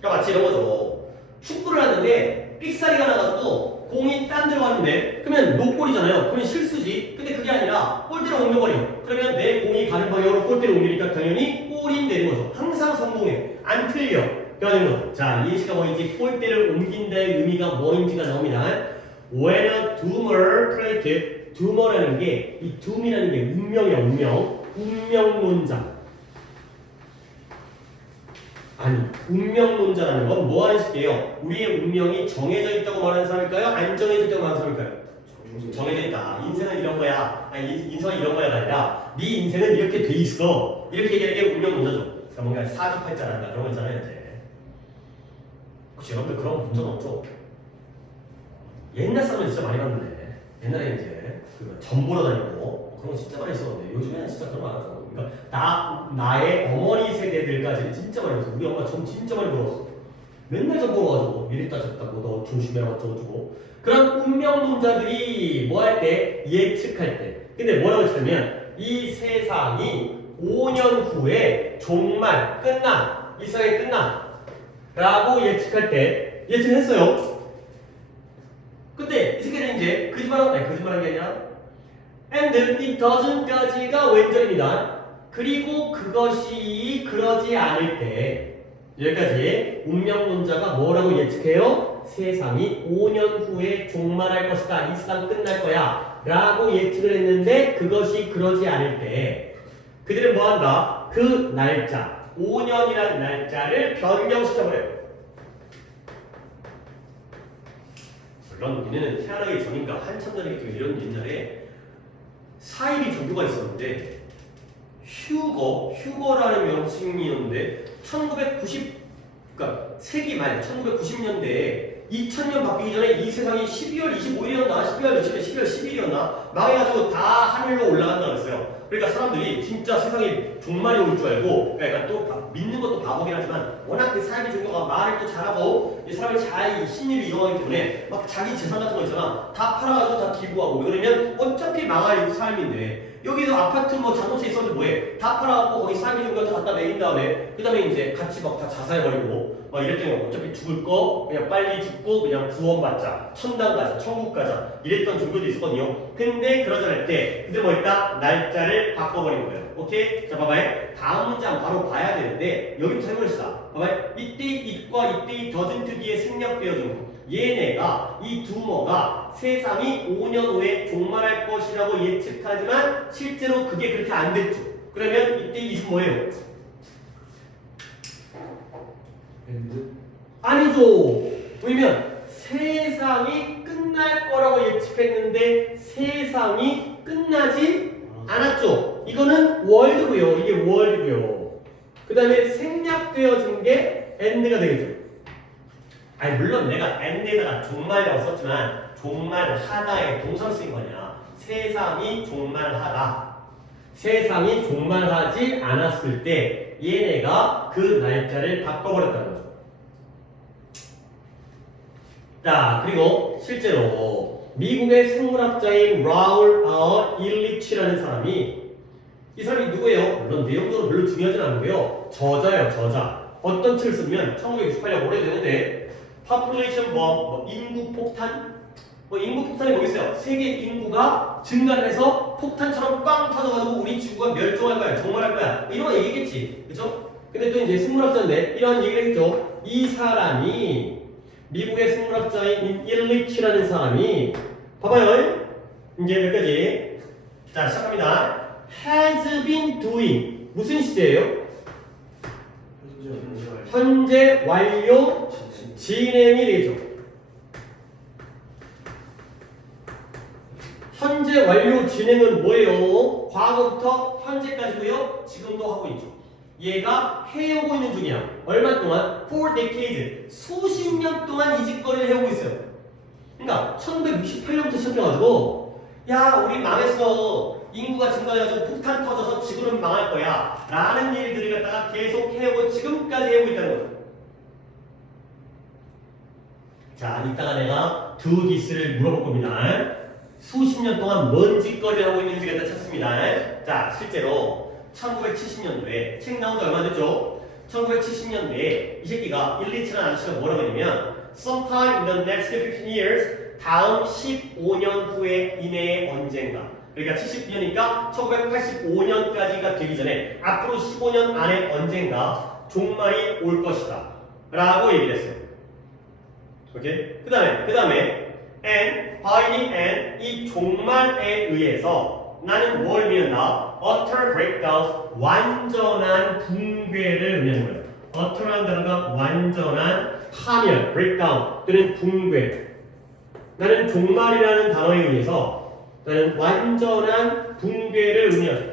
그러니까 마치 이런 거죠. 축구를 하는데 삑사리가 나가지고 공이 딴 데로 갔는데 그러면 노골이잖아요. 그러면 실수지. 근데 그게 아니라 골대로 옮겨버려. 그러면 내 공이 가는 방향으로 골대로 옮기니까 당연히 골이 되는 거죠. 항상 성공해. 안 틀려. 그러는 거죠. 자, 이 예시가 뭐인지 꼴대를 옮긴다의 의미가 뭐인지가 나옵니다. When a doomer played, doomer라는 게 이 doom이라는 게 운명이야, 운명. 운명론자. 아니, 운명론자라는 건 뭐 하는 식이에요? 우리의 운명이 정해져 있다고 말하는 사람일까요? 안 정해져 있다고 말하는 사람일까요? 정해져 있다. 인생은 이런 거야. 아니, 인생은 이런 거야가 아니라 네 인생은 이렇게 돼 있어. 이렇게 얘기하는 게 운명론자죠. 그러니까 뭔가 사주팔자라든가 그런 거 있잖아요, 이제. 혹시 여러분들 그런 거 본 적 없죠? 옛날 사람은 진짜 많이 봤는데 옛날에 이제 그 점 보러 다니고 그런 거 진짜 많이 있었는데 요즘에는 진짜 그런 거 안 하죠. 그러니까 나의 어머니 세대들까지는 진짜 많이 봤어. 우리 엄마 점 진짜 많이 벌었어. 맨날 점 보러 가지고 이랬다 저랬다고 너 조심해라 어쩌고저쩌고. 그런 운명론자들이 뭐 할 때? 예측할 때. 근데 뭐라고 했냐면 이 세상이 5년 후에 종말 끝나. 이 세상이 끝나. 라고 예측할 때 예측했어요. 근데 이 새끼는 이제 거짓말한 게 아니라 and it doesn't까지가 왼절입니다. 그리고 그것이 그러지 않을 때 여기까지 운명론자가 뭐라고 예측해요? 세상이 5년 후에 종말할 것이다. 이 세상 끝날 거야. 라고 예측을 했는데 그것이 그러지 않을 때 그들은 뭐한다? 그 날짜 5년이라는 날짜를 변경시켜버려요. 물론 우리는 태어나기 전인가 한참 전이기 이런 옛날에 사이비 종교가 있었는데 휴거라는 명칭이었는데 그러니까 세기 말 1990년대에 2000년 바뀌기 전에 이 세상이 12월 25일이었나 12월 10일이었나 망해가지고 다 하늘로 올라간다 그랬어요. 그러니까 사람들이 진짜 세상이 종말이 올 줄 알고 그러니까 또 믿는 것도 바보긴 하지만 워낙 그 사이비 종교가 말을 또 잘하고 이 사람이 잘 신의를 이용하기 때문에 막 자기 재산 같은 거 있잖아 다 팔아가지고 다 기부하고 그러면 어차피 망할 삶인데 여기도 아파트 뭐 자동차 있었는데 뭐해 다 팔아갖고 거기 사이비 종교 다 갖다 매긴 다음에 그 다음에 이제 같이 막 다 자살해버리고 막 이랬더니 어차피 죽을 거 그냥 빨리 죽고 그냥 구원받자 천당 가자 천국 가자 이랬던 종교도 있었거든요. 근데 그러지 않을 때 근데 뭐 했다? 날짜를 바꿔버린 거예요. 오케이? 자 봐봐요. 다음 문장 바로 봐야 되는데 여기부터 해보시다. 봐봐요. 이때 it과 이때 doesn't 뒤에 생략되어진 거. 얘네가 이 두머가 세상이 5년 후에 종말할 것이라고 예측하지만 실제로 그게 그렇게 안 됐죠. 그러면 이때 it은 뭐예요? 아니죠. 왜냐면 세상이 끝날 거라고 예측했는데 세상이 끝나지 않았죠. 이거는 월드고요. 이게 월드고요. 그 다음에 생략되어진 게 end가 되겠죠. 아니 물론 내가 end에다가 종말이라고 썼지만 종말하다의 동사로 쓰인 거냐. 세상이 종말하다. 세상이 종말하지 않았을 때 얘네가 그 날짜를 바꿔버렸다는 거죠. 자, 그리고 실제로 미국의 생물학자인 라울 일리치라는 사람이 이 사람이 누구예요? 물론 내용적으로 별로 중요하진 않고요. 저자예요, 저자. 어떤 책을 쓰면 1968년 오래됐는데 population bomb, 인구 폭탄? 인구 폭탄이 뭐 있어요? 세계 인구가 증가해서 폭탄처럼 빵 터져가지고 우리 지구가 멸종할 거야, 종말할 거야. 이런 거 얘기겠지, 그렇죠? 근데 또 이제 생물학자인데 이런 얘기를 했죠. 이 사람이 미국의 생물학자인 일리치라는 사람이 봐봐요. 이제 여기까지. 자, 시작합니다. has been doing 무슨 시제예요? 현재 완료 진행이 되죠. 현재 완료 진행은 뭐예요? 과거부터 현재까지고요. 지금도 하고 있죠. 얘가 해오고 있는 중이야. 얼마 동안? For decades. 수십 년 동안 이 짓거리를 해오고 있어요. 그러니까 1968년부터 시작해가지고 야 우리 망했어. 인구가 증가해가지고 폭탄 터져서 지구는 망할 거야. 라는 일들을 갖다가 계속 해오고 지금까지 해오고 있다는 거죠. 자, 이따가 내가 두 디스를 물어볼 겁니다. 수십 년 동안 뭔 짓거리를 하고 있는지 갖다 찾습니다. 자, 실제로 1970년도에 책 나온 지 얼마 됐죠? 1970년도에 이 새끼가 일리치라는 아저씨가 뭐라고 했냐면 Sometime in the next 15 years 다음 15년 후에 이내에 언젠가 그러니까 70년이니까 1985년까지가 되기 전에 앞으로 15년 안에 언젠가 종말이 올 것이다 라고 얘기를 했어요. 오케이? 그 다음에 and by the end 이 종말에 의해서 나는 뭘 의미한다? utter breakdown 완전한 붕괴를 의미하는 거예요. utter라는 단어가 완전한 파멸, breakdown 또는 붕괴. 나는 종말이라는 단어에 의해서 나는 완전한 붕괴를 의미한다.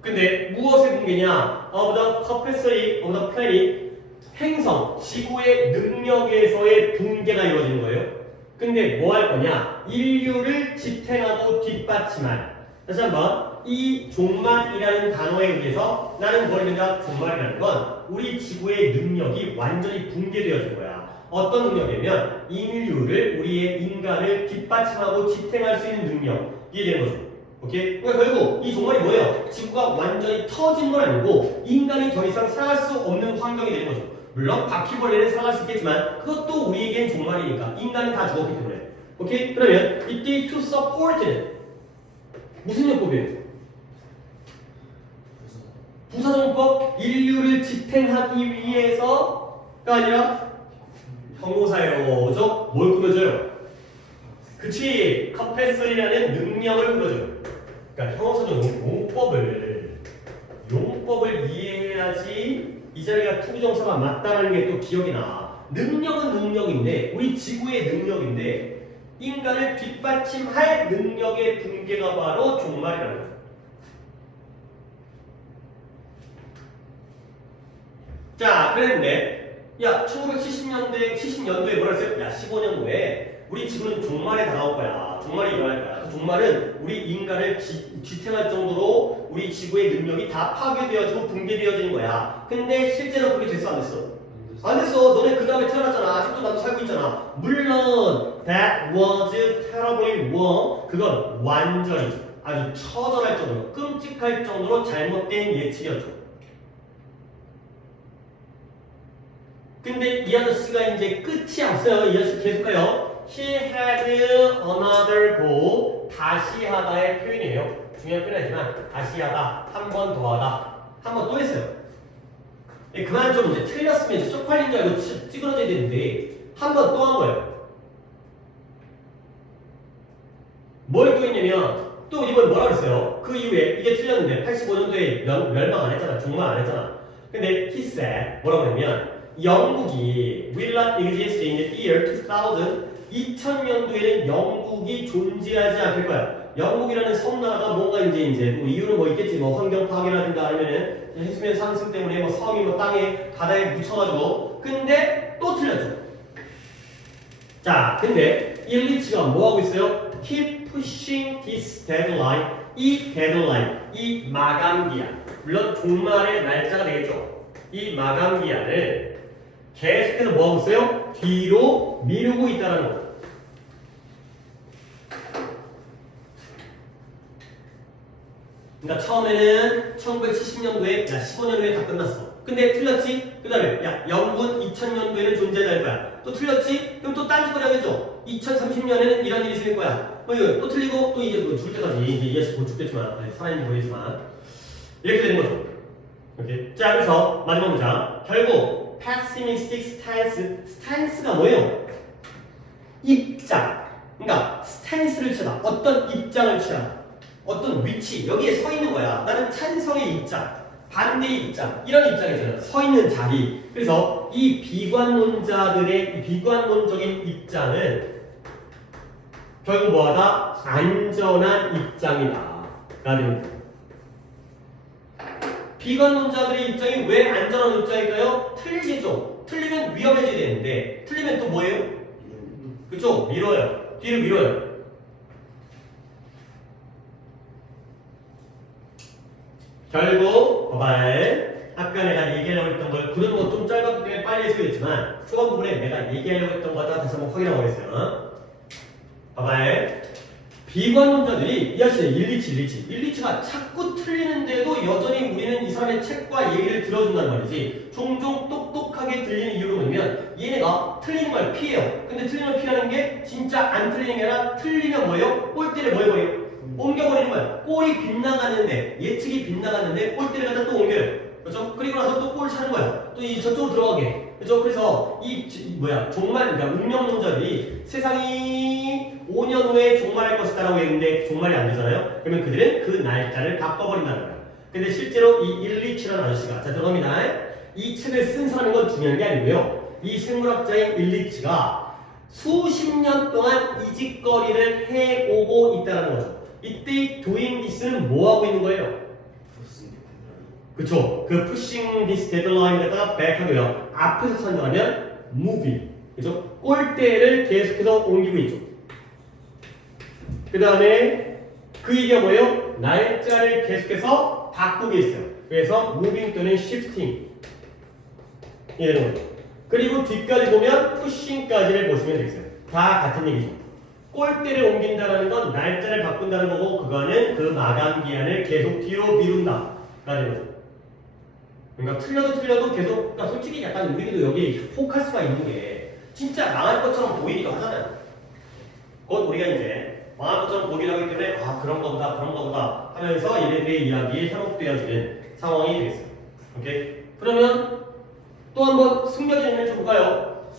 근데 무엇의 붕괴냐? Of the capacity of the planet 행성, 지구의 능력에서의 붕괴가 이루어지는 거예요. 근데 뭐 할 거냐? 인류를 지탱하고 뒷받침할. 다시 한번 이 종말이라는 단어에 의해서 나는 뭘 믿는다? 종말이라는 건 우리 지구의 능력이 완전히 붕괴되어진 거야. 어떤 능력이냐면 인류를 우리의 인간을 뒷받침하고 지탱할 수 있는 능력이 되는 거죠. 오케이? 그러니까 결국 이 종말이 뭐예요? 지구가 완전히 터진 건 아니고 인간이 더 이상 살아갈 수 없는 환경이 되는 거죠. 물론 바퀴벌레는 살아갈 수 있겠지만 그것도 우리에겐 종말이니까 인간은 다 죽었기 때문에. 오케이? 그러면 이때 to support는 무슨 요법이에요? 부사정법 인류를 지탱하기 위해서가 아니라 형용사예요. 뭘 꾸며줘요? 그치, 카페설이라는 능력을 꾸며줘요. 그러니까 형용사적 용법을 이해해야지 이 자리가 투부정사가 맞다는 게 또 기억이 나. 능력은 능력인데 우리 지구의 능력인데 인간을 뒷받침할 능력의 붕괴가 바로 종말이라는 거죠. 자, 그랬는데 야 70년도에 뭐라 했어요? 야 15년 후에 우리 지구는 종말에 다가올 거야. 종말이 일어날 거야. 그 종말은 우리 인간을 지탱할 정도로 우리 지구의 능력이 다 파괴되어지고 붕괴되어지는 거야. 근데 실제로 그게 됐어 안 됐어? 안 됐어. 너네 그 다음에 태어났잖아. 아직도 나도 살고 있잖아. 물론 that was terribly wrong. 그건 완전히 아주 처절할 정도로 끔찍할 정도로 잘못된 예측이었죠. 근데 이 아저씨가 이제 끝이 없어요. 이 아저씨 계속 가요. He had another go. 다시 하다의 표현이에요. 중요한 표현이지만 다시 하다, 한 번 더 하다, 한 번 또 했어요. 그만 좀 이제 틀렸으면 쪽팔린 줄 알고 찌그러져야 되는데 한 번 또 한 거예요. 뭘 또 했냐면 또 이번에 뭐라 그랬어요? 그 이후에 이게 틀렸는데 85년도에 멸망 안 했잖아. 종말 안 했잖아. 근데 he said 뭐라고 했냐면 영국이 will not exist in the year 2000. 2000년도에는 영국이 존재하지 않을 거야. 영국이라는 섬나라가 뭔가 이제 뭐 이유는 뭐 있겠지. 뭐 환경 파괴라든가 아니면은 해수면 상승 때문에 뭐 섬이 뭐 땅에 바다에 묻혀가지고. 근데 또 틀렸죠. 자, 근데 일리치가 뭐 하고 있어요? Keep pushing this deadline. 이 deadline, 이 마감기한. 물론 종말의 날짜가 되겠죠. 이 마감기한을 계속해서 뭐 하고 있어요? 뒤로 미루고 있다는 거. 그러니까 처음에는 1970년도에 야 15년 후에 다 끝났어. 근데 틀렸지? 그 다음에 야 영국은 2000년도에는 존재하지 않을 거야. 또 틀렸지? 그럼 또 딴짓거리 하겠죠? 2030년에는 이런 일이 생길 거야. 이거 또 틀리고 또 이제 뭐 죽을 때까지 이제 이 아저씨 곧 죽겠지만 살아있는지 모르겠지만 이렇게 되는 거죠. 오케이. 자, 그래서 마지막 문장. 결국 pessimistic stance가 뭐예요? 입장. 그러니까 stance를 취하다. 어떤 입장을 취하다. 어떤 위치. 여기에 서 있는 거야. 나는 찬성의 입장, 반대의 입장. 이런 입장이잖아요. 서 있는 자리. 그래서 이 비관론자들의 이 비관론적인 입장은 결국 뭐하다? 안전한 입장이다. 라는 거죠. 비관론자들의 입장이 왜 안전한 입장일까요? 틀리겠죠. 틀리면 위험해져야 되는데 틀리면 또 뭐예요? 그쵸? 밀어요. 뒤로 밀어요. 결국 봐봐요. 아까 내가 얘기하려고 했던 걸 그런 거 좀 짧았기 때문에 빨리 해석했지만 초반 부분에 내가 얘기하려고 했던 거 다시 한번 확인하고 있어요. 봐봐요. 비관론자들이 이해하시네. 127가 자꾸 틀리는데도 여전히 우리는 이 사람의 책과 얘기를 들어준단 말이지. 종종 똑똑하게 들리는 이유로 보면 얘네가 틀리는 걸 피해요. 근데 틀리는 걸 피하는 게 진짜 안 틀리는 게 아니라 틀리면 뭐예요? 꼴대를 뭐 해버려요? 옮겨버리는 거야. 골이 빗나갔는데 예측이 빗나갔는데 골대를 갖다 또 옮겨요. 그렇죠? 그리고 나서 또 골 차는 거야. 또 이 저쪽으로 들어가게. 그렇죠? 그래서 종말 그러니까 운명론자들이 세상이 5년 후에 종말할 것이다라고 했는데 종말이 안 되잖아요. 그러면 그들은 그 날짜를 바꿔버린다는 거야. 근데 실제로 이 일리치라는 아저씨가 자 들어갑니다. 이 책을 쓴 사람인 건 중요한 게 아니고요. 이 생물학자인 일리치가 수십 년 동안 이 짓거리를 해오고 있다는 거죠. 이때 doing this는 뭐 하고 있는 거예요? 그쵸? 그 pushing this deadline을 갖다가 back하고요. 앞에서 선정하면 moving. 그죠? 꼴대를 계속해서 옮기고 있죠. 그 다음에 그 얘기가 뭐예요? 날짜를 계속해서 바꾸고 있어요. 그래서 moving 또는 shifting. 이런 거예요. 그리고 뒤까지 보면 pushing까지를 보시면 되겠어요. 다 같은 얘기죠. 꼴대를 옮긴다는 건 날짜를 바꾼다는 거고 그거는 그 마감 기한을 계속 뒤로 미룬다. 라는 거죠. 그러니까 틀려도 계속 그러니까 솔직히 약간 우리도 여기 혹할 수가 있는 게 진짜 망할 것처럼 보이기도 하잖아요. 곧 우리가 이제 망할 것처럼 보이기도 하기 때문에 그런 거보다 하면서 얘네들의 이야기에 현혹되어지는 상황이 되겠어요. 오케이? 그러면 또 한번 숨겨진 일을 볼까요?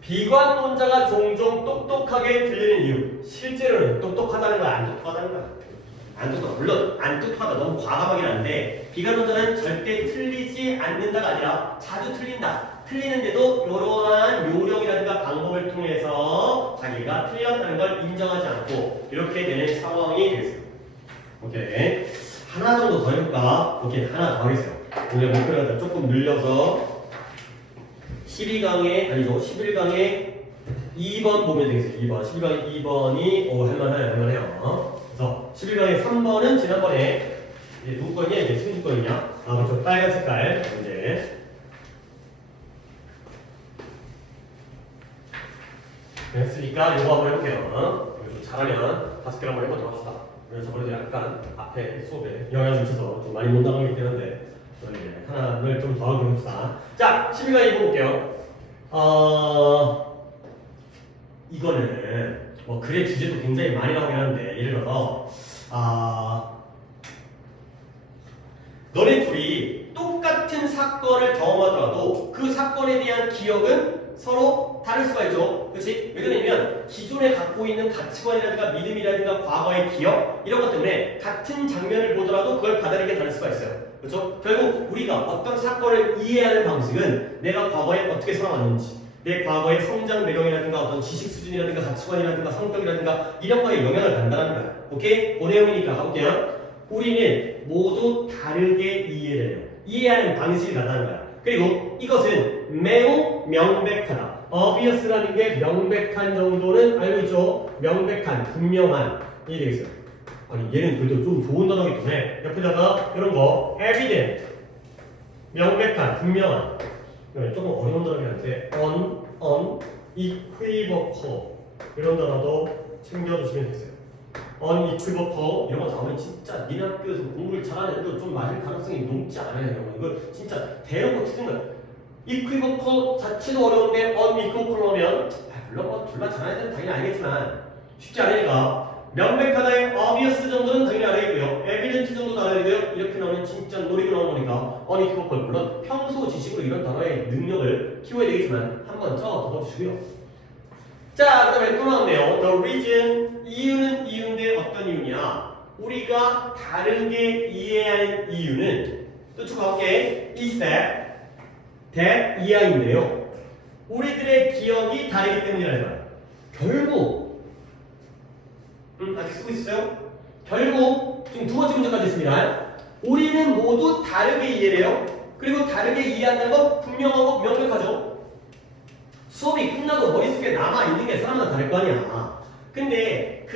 비관론자가 종종 똑똑하게 들리는 이유. 실제로는 똑똑하다는 거야, 안 똑똑하다는 거야? 안 똑똑하다. 물론 안 똑똑하다. 너무 과감하긴 한데 비관론자는 절대 틀리지 않는다가 아니라 자주 틀린다. 틀리는데도 이러한 요령이라든가 방법을 통해서 자기가 틀렸다는 걸 인정하지 않고 이렇게 되는 상황이 되겠어요. 오케이. 하나 정도 더 해볼까? 오케이. 하나 더 하겠어요. 오늘 목표를 조금 늘려서 11강에 2번 보면 되겠어요. 2번. 11강에 2번이 할만해요. 그래서 11강에 3번은 지난번에 이제 누구 거냐? 이제 승주 거냐? 그렇죠. 빨간 색깔 이제 했으니까 이거 한번 해볼게요. 좀 잘하면 5개를 한번 해보도록 합시다. 저번에도 약간 앞에 수업에 영향을 미쳐서 좀 많이 못 나가기 때문에 이제 하나를 좀 더 하고 해봅시다. 자, 12강 읽어볼게요. 이거는 뭐 글의 주제도 굉장히 많이 나오긴 하는데 예를 들어서 너네 둘이 똑같은 사건을 경험하더라도 그 사건에 대한 기억은 서로 다를 수가 있죠. 그렇지? 왜 그러냐면 기존에 갖고 있는 가치관이라든가 믿음이라든가 과거의 기억 이런 것 때문에 같은 장면을 보더라도 그걸 받아들이게 다를 수가 있어요. 그렇죠? 결국 우리가 어떤 사건을 이해하는 방식은 내가 과거에 어떻게 살아왔는지 내 과거의 성장 배경이라든가 어떤 지식 수준이라든가 가치관이라든가 성격이라든가 이런 거에 영향을 받는다는 거야. 오케이? 그 내용이니까 가볼게요. 우리는 모두 다르게 이해를 해요. 이해하는 방식이 다르다는 거야. 그리고 이것은 매우 명백하다. obvious라는 게 명백한 정도는 알고 있죠? 명백한, 분명한 이 되겠어요. 아니 얘는 그래도 좀 좋은 단어이기 때문에 옆에다가 이런 거 evident, 명백한, 분명한 조금 어려운 단어긴 한데 unequivocal 이런 단어도 챙겨주시면 되겠어요. unequivocal 이런 거 나오면 진짜 니네 학교에서 공부를 잘하는 애도 좀 맞을 가능성이 높지 않아요. 이거 진짜 대놓고 틀린 거야. equivocal 자체도 어려운데 unequivocal 하면 물론 뭐 둘 다 잘하는 애들은 당연히 알겠지만 쉽지 않으니까 명백하다의 obvious 정도는 당연히 알아야겠고요. evident 정도도 알아야겠고요. 이렇게 나오면 진짜 노리고 나오는 거니까 unequivocal 물론 평소 지식으로 이런 단어의 능력을 키워야 되겠지만 한 번 더 적어주시고요. 자, 그 다음에 또 나왔네요. The reason, 이유는 이유인데 어떤 이유냐? 우리가 다르게 이해하는 이유는 또 쭉 가볼게. is that that 이하인데요. 우리들의 기억이 다르기 때문이라는 거야. 결국 아직 쓰고 있어요? 결국 지금 두 번째 문제까지 있습니다. 우리는 모두 다르게 이해를 해요. 그리고 다르게 이해한다는 건 분명하고 명백하죠. 수업이 끝나도 머릿속에 남아있는 게 사람마다 다를 거 아니야. 근데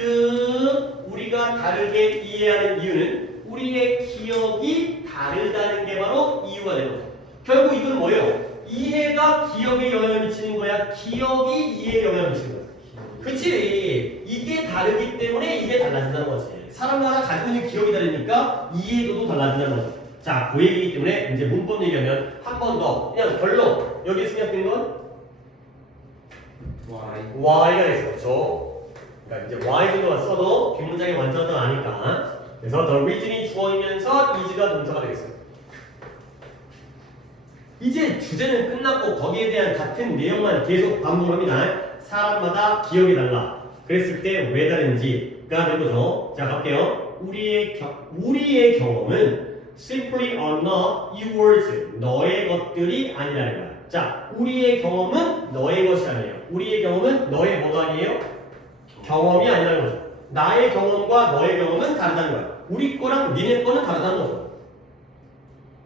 우리가 다르게 이해하는 이유는 우리의 기억이 다르다는 게 바로 이유가 되는 거죠. 결국 이건 뭐예요? 이해가 기억에 영향을 미치는 거야? 기억이 이해에 영향을 미치는 거야? 그치? 이게 다르기 때문에 이게 달라진다는 거지. 사람마다 가지고 있는 기억이 다르니까 이해도도 달라진다는 거죠. 자, 그 얘기이기 때문에 이제 문법 얘기하면 한 번 더 그냥 결론 여기 생략된 건 Y가 되겠죠. 그러니까 이제 Y 정도만 써도 뒷문장이 완전하다 아니까. 그래서 the reason이 주어이면서 is가 동사가 되겠어요. 이제 주제는 끝났고 거기에 대한 같은 내용만 계속 반복을 합니다. 사람마다 기억이 달라. 그랬을 때 왜 다른지가 되는 거죠. 자, 갈게요. 우리의 경험은 simply are not yours. 너의 것들이 아니라는 거야. 자, 우리의 경험은 너의 것이 아니에요. 우리의 경험은 너의 뭐가 아니에요? 경험이 아니라는 거죠. 나의 경험과 너의 경험은 다르다는 거야. 우리 거랑 니네 거는 다르다는 거죠.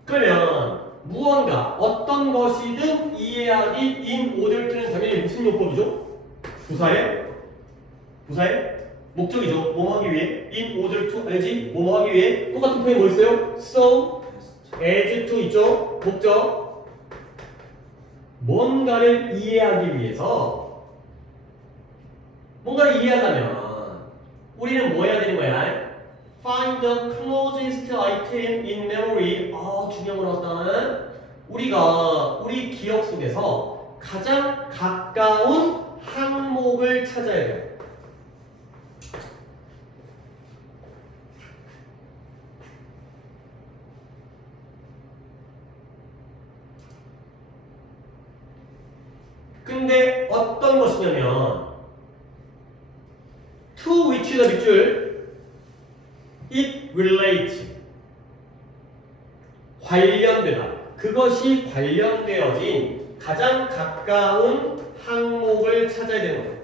그러면 무언가 어떤 것이든 이해하기 in order to는 당연히 무슨 용법이죠? 부사의 목적이죠. 뭐뭐 하기 위해 in order to 알지? 뭐뭐 하기 위해 똑같은 표현이 뭐 있어요? so as to 있죠? 목적 뭔가를 이해하기 위해서 뭔가를 이해하려면 우리는 뭐 해야 되는 거야? Find the closest item in memory. 중요한 거 나왔다. 우리가 우리 기억 속에서 가장 가까운 항목을 찾아야 돼요. 근데 어떤 것이냐면 to which가 밑줄 it relates 관련되다. 그것이 관련되어진 가장 가까운 항목을 찾아야 되는 거예요.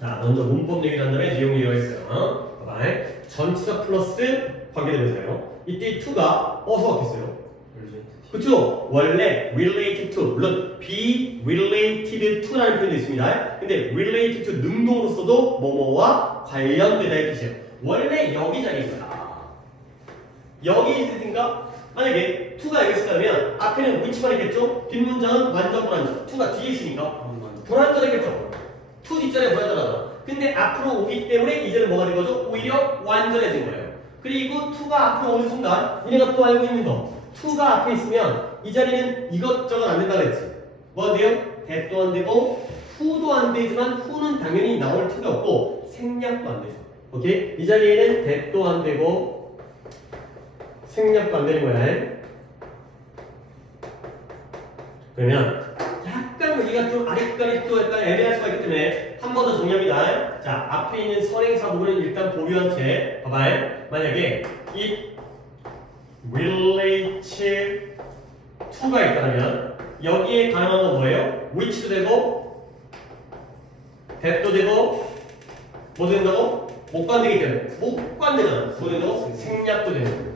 자, 먼저 문법 얘기를 한 다음에 내용 얘기가 있어요. 봐봐. 전치사 플러스 관계대명사예요. 이때 to가 어디서 왔겠어요? 그쵸? 원래 related to, 물론 be related to라는 표현도 있습니다. 근데 related to 능동으로서도 뭐뭐와 관련되다 이 뜻이에요. 원래 여기 자리에 있어요. 여기 있으니까 만약에 to가 여기 있으면 앞에는 which만 있겠죠? 뒷문장은 완전 불완전. to가 뒤에 있으니까 불완전하겠죠? to 뒷자리에 불완전하잖아. 근데 앞으로 오기 때문에 이제는 뭐가 된 거죠? 오히려 완전해진 거예요. 그리고 to가 앞으로 오는 순간 우리가 또 알고 있는 거 to가 앞에 있으면 이 자리는 이것저것 안 된다 그랬지. 뭐 돼요? that도 안 되고 who도 안 되지만 who는 당연히 나올 틈이 없고 생략도 안 되죠. 오케이? 이 자리에는 that도 안 되고 생략도 안 되는 거야. 그러면 약간 여기가 좀 아리까리 또 약간 애매할 수가 있기 때문에 한 번 더 정리합니다. 자, 앞에 있는 선행사 부분은 일단 보류한 채 봐봐요. 만약에 it relates to가 있다면 여기에 가능한 건 뭐예요? which도 되고 that도 되고 뭐 된다고? 못 관되기 때문에 못 관되잖아. 뭐 된다고? 생략도 되고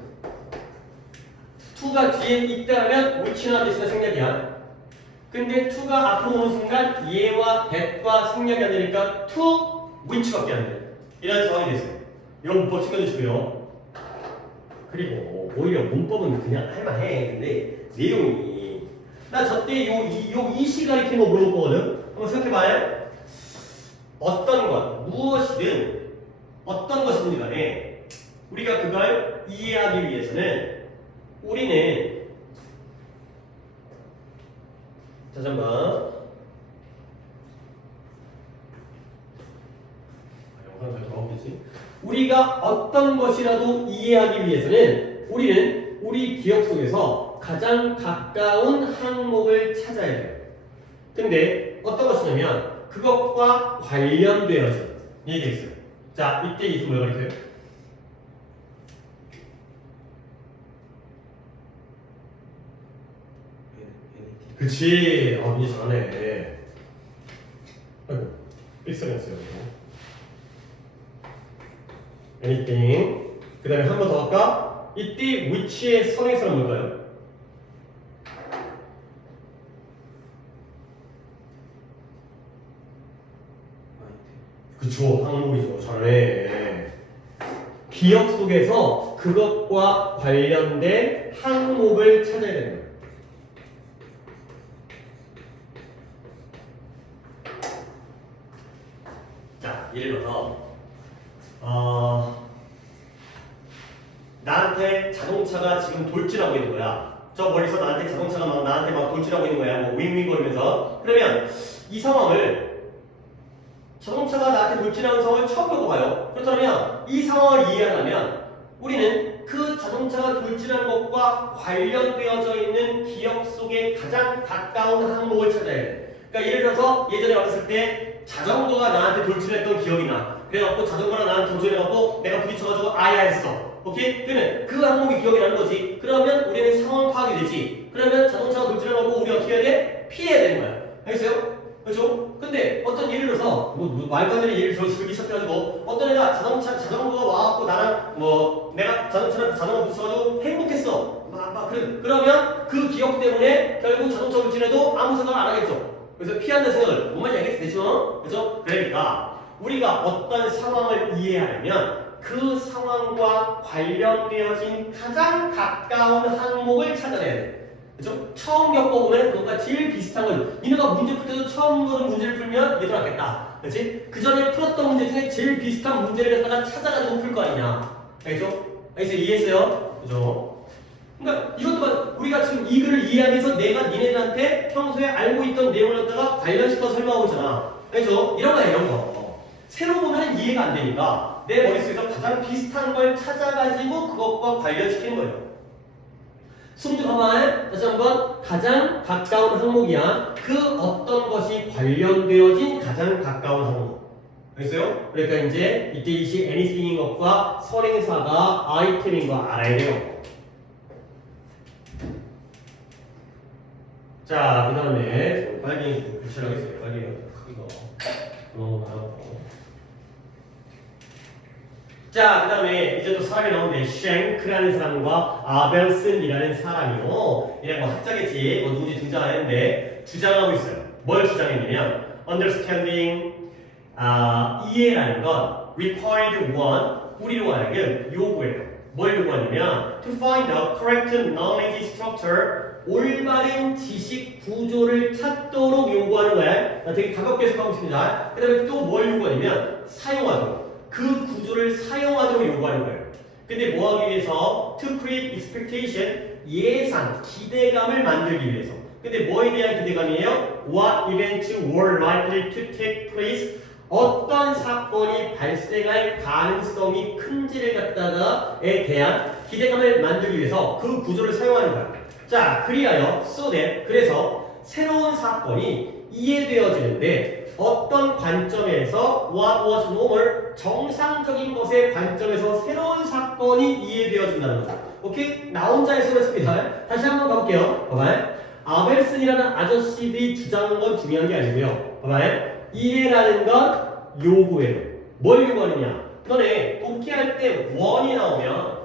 to가 뒤에 있다면 which나 that이나 생략이야. 근데 to가 앞으로 오는 순간 얘와 that과 생략이 안 되니까 to which밖에 안 돼. 이런 상황이 됐어요. 이런 문법 챙겨주시고요. 그리고 오히려 문법은 그냥 할만해. 근데 내용이 나 저때 이 시간이 된 거 물어볼 거거든. 한번 생각해봐요. 어떤 것, 무엇이든 어떤 것이든 간에 우리가 그걸 이해하기 위해서는 우리는 자, 잠깐만. 영상 잘 나오겠지? 우리가 어떤 것이라도 이해하기 위해서는 우리는 우리 기억 속에서 가장 가까운 항목을 찾아야 돼요. 근데 어떤 것이냐면 그것과 관련되어진 얘기가 있어요. 자, 이때 있으면 뭘 가르쳐요? 그치. 아, 민지 잘하네. 아이고, 삑사렸어요. anything. 그 다음에 한 번 더 할까? 이때 which의 선행사는 뭘까요? 그쵸, 항목이죠. 잘해. 기억 속에서 그것과 관련된 항목을 찾아야 되는 거예요. 자, 예를 들어서 나한테 자동차가 지금 돌진하고 있는 거야. 저 멀리서 나한테 자동차가 나한테 돌진하고 있는 거야. 뭐 윙윙 거리면서. 그러면 이 상황을 자동차가 나한테 돌진하는 상황을 처음 겪어봐요. 그렇다면 이 상황을 이해하려면 우리는 그 자동차가 돌진하는 것과 관련되어져 있는 기억 속에 가장 가까운 항목을 찾아야 돼. 그러니까 예를 들어서 예전에 어렸을 때 자전거가 나한테 돌진했던 기억이 나. 그래갖고 자전거랑 나한테 도전해갖고 내가 부딪혀가지고 아야 했어. 오케이? 그러면 그 항목이 기억이 나는 거지. 그러면 우리는 상황 파악이 되지. 그러면 자동차가 돌진하고 우리 어떻게 해야 돼? 피해야 되는 거야. 알겠어요? 그렇죠? 근데 어떤 예를 들어서 말도 안 되는 예를 들기 시작해가지고 어떤 애가 자전거가 와갖고 나랑 내가 자전거 부딪혀가지고 행복했어. 그러면 그 기억 때문에 결국 자동차 돌진해도 아무 생각 안 하겠죠. 그래서 피한다는 생각을 뭔 말인지 알겠죠? 그렇죠? 그러니까 우리가 어떤 상황을 이해하려면 그 상황과 관련되어진 가장 가까운 항목을 찾아내야 돼. 그죠? 처음 겪어보면 그것과 제일 비슷한 건 니네가 문제 풀 때도 처음 보는 문제를 풀면 얘도 알겠다. 그렇지? 그 전에 풀었던 문제 중에 제일 비슷한 문제를 갖다가 찾아가지고 풀 거 아니냐. 알겠죠? 알겠어요? 이해했어요? 그죠? 그러니까 이것도 우리가 지금 이 글을 이해하기 위해서 내가 니네들한테 평소에 알고 있던 내용을 갖다가 관련시켜서 설명하고 있잖아. 알겠죠? 이런 거야, 이런 거. 새로 보면 이해가 안 되니까 내 머릿속에서 가장 비슷한 걸 찾아가지고 그것과 관련시키는 거예요. 숨좀 가만 다시 한번 가장 가까운 항목이야. 그 어떤 것이 관련되어진 가장 가까운 항목. 알겠어요? 그러니까 이제 이때 이시 anything인 것과 선행사가 아이템인 거 알아야 돼요. 자, 그 다음에 빨리 교체를 하겠어요. 빨리 크기가 너무 많았고. 자, 그 다음에 이제 또 사람이 나오는데 쉔크라는 사람과 아벨슨이라는 사람이요. 이래 뭐 학자겠지. 뭐 누군지 등장 안 했는데 주장하고 있어요. 뭘 주장했냐면 understanding 이해라는 건 required one 우리로 하여금 요구해요. 뭘 요구하냐면 to find a correct knowledge structure 올바른 지식 구조를 찾도록 요구하는 거야. 나 되게 가볍게 해석하고 있습니다. 그 다음에 또 뭘 요구하냐면 사용하도록 그 구조를 사용하도록 요구하는 거예요. 근데 뭐 하기 위해서? To create expectation 예상, 기대감을 만들기 위해서. 근데 뭐에 대한 기대감이에요? What events were likely to take place? 어떤 사건이 발생할 가능성이 큰지를 갖다가에 대한 기대감을 만들기 위해서 그 구조를 사용하는 거야. 자, 그리하여 so that 그래서 새로운 사건이 이해되어지는데 어떤 관점에서 what was normal 정상적인 것의 관점에서 새로운 사건이 이해되어진다는 거죠. 오케이? 나 혼자 해석했습니다. 다시 한번 가볼게요. 봐봐요. 아벨슨이라는 아저씨들이 주장하는 건 중요한 게 아니고요. 봐봐요. 이해라는 건 요구예요. 뭘 요구하느냐? 너네 독해할 때 원이 나오면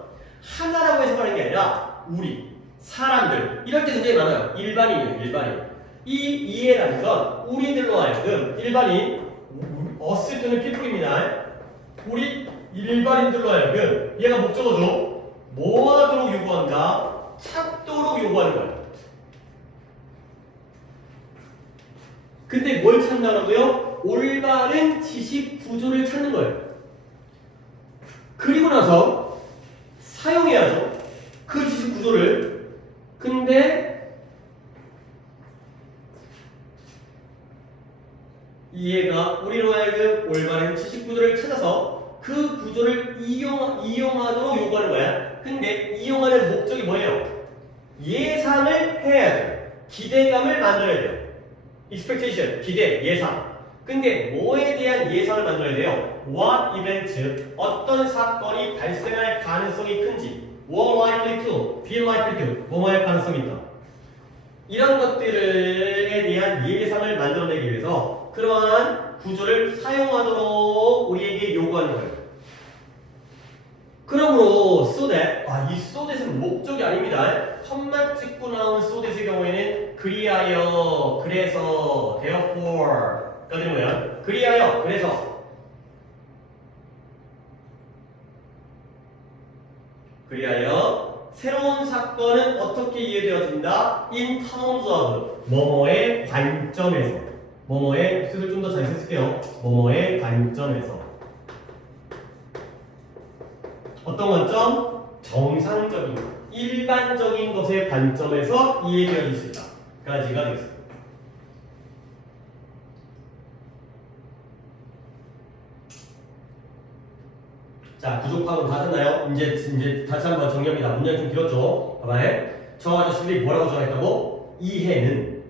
하나라고 해석하는 게 아니라 우리, 사람들 이럴 때 굉장히 많아요. 일반인이에요. 일반인. 이 이해라는 건 우리들로 하여금 일반인, us 또는 people입니다. 우리 일반인들로 하여금 얘가 목적어죠. 뭐 하도록 요구한다? 찾도록 요구하는 거야. 근데 뭘 찾는다고요? 올바른 지식 구조를 찾는 거예요. 그리고 나서 사용해야죠. 그 지식 구조를. 근데 이해가 우리로 하여금 올바른 지식 구조를 찾아서 그 구조를 이용하도록 요구하는 거야. 근데 이용하는 목적이 뭐예요? 예상을 해야 돼요. 기대감을 만들어야 돼요. expectation, 기대, 예상. 근데 뭐에 대한 예상을 만들어야 돼요? What event, 어떤 사건이 발생할 가능성이 큰지 were likely to, be likely to, 뭐뭐 할 가능성이 있다. 이런 것들에 대한 예상을 만들어내기 위해서 그러한 구조를 사용하도록 우리에게 요구하는 거예요. 그러므로 so that 이 so that은 목적이 아닙니다. 텀만 찍고 나온 so that의 경우에는 그리하여, 그래서, therefore 가 되는 거예요. 그리하여, 그리하여 새로운 사건은 어떻게 이해되어진다? in terms of 뭐뭐의 관점에서 뭐뭐의 뜻을 좀 더 잘 쓸게요. 뭐뭐의 관점에서 어떤 관점? 정상적인 일반적인 것의 관점에서 이해되어질 수 있다. 까지가 되겠습니다. 자, 구조 파악은 다 됐나요? 이제 다시 한번 정리합니다. 문장이 좀 길었죠? 봐봐요. 저 아저씨들이 뭐라고 전했다고? 이해는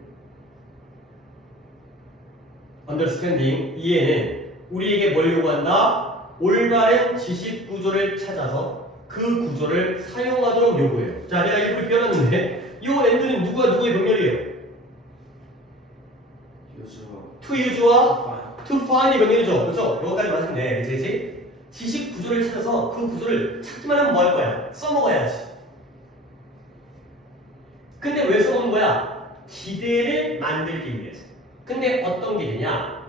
understanding, 이해는 우리에게 뭘 요구한다? 올바른 지식 구조를 찾아서 그 구조를 사용하도록 요구해요. 자, 내가 일부러 표현했는데 이 and는 누구의 병렬이에요? to use와 to find의 병렬이죠. 그렇죠? 이거까지 맞으면 돼. 그치? 지식 구조를 찾아서 그 구조를 찾기만 하면 뭐 할 거야? 써먹어야지. 근데 왜 써먹는 거야? 기대를 만들기 위해서. 근데 어떤 기대냐?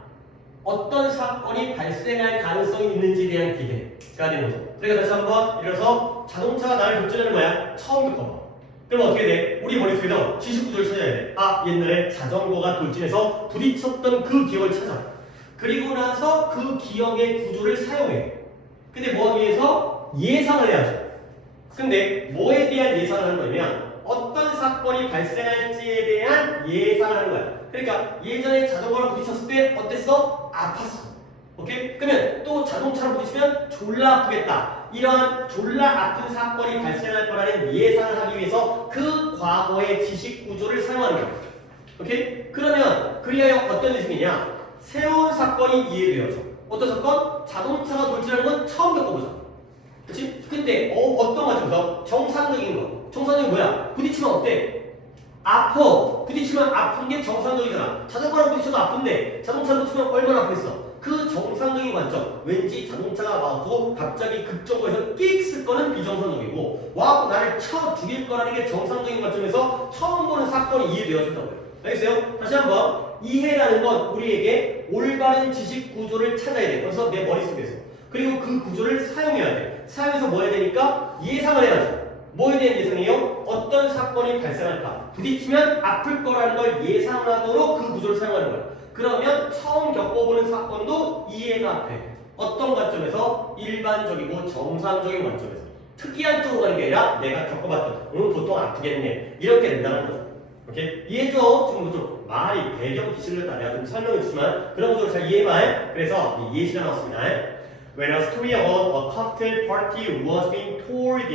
어떤 사건이 발생할 가능성이 있는지에 대한 기대가 되는 거죠. 그러니까 다시 한번 이래서 자동차가 나를 돌진하는 거야. 처음 겪어봐. 그럼 어떻게 돼? 우리 머릿속에서 지식 구조를 찾아야 돼. 옛날에 자전거가 돌진해서 부딪혔던 그 기억을 찾아. 그리고 나서 그 기억의 구조를 사용해. 근데 뭐 하기 위해서? 예상을 해야죠. 근데 뭐에 대한 예상을 하는 거냐면 어떤 사건이 발생할지에 대한 예상을 하는 거야. 그러니까 예전에 자전거랑 부딪혔을 때 어땠어? 아팠어. 오케이? 그러면 또 자동차랑 부딪히면 졸라 아프겠다. 이러한 졸라 아픈 사건이 발생할 거라는 예상을 하기 위해서 그 과거의 지식 구조를 사용하는 거야. 오케이? 그러면 그리하여 어떤 느낌이냐? 새로운 사건이 이해되어져. 어떤 사건? 자동차가 돌진하는 건 처음 겪어보자. 그치? 근데 어떤 관점에서? 정상적인 거. 정상적인 뭐야? 부딪히면 어때? 아파. 부딪히면 아픈 게 정상적이잖아. 자전거랑 부딪혀도 아픈데 자동차랑 부딪히면 얼마나 아프겠어? 그 정상적인 관점. 왠지 자동차가 와갖고 갑자기 급정거에서 끽 쓸 거는 비정상적이고 와갖고 나를 쳐 죽일 거라는 게 정상적인 관점에서 처음 보는 사건이 이해되어진다고요. 알겠어요? 다시 한번. 이해라는 건 우리에게 올바른 지식 구조를 찾아야 돼. 그래서 내 머릿속에서. 그리고 그 구조를 사용해야 돼. 사용해서 뭐 해야 되니까? 예상을 해야죠. 뭐에 대한 예상이에요? 어떤 사건이 발생할까? 부딪히면 아플 거라는 걸 예상하도록 그 구조를 사용하는 거야. 그러면 처음 겪어보는 사건도 이해가 돼. 어떤 관점에서? 일반적이고 정상적인 관점에서. 특이한 쪽으로 가는 게 아니라 내가 겪어봤던 보통 아프겠네. 이렇게 된다는 거죠. 오케이? 이해죠? 지금 좀 말이 배경 기술을 내가 좀 설명했지만 그런 구조를 잘 이해해봐. 그래서 예시가 나왔습니다. When a story about a cocktail party was being told,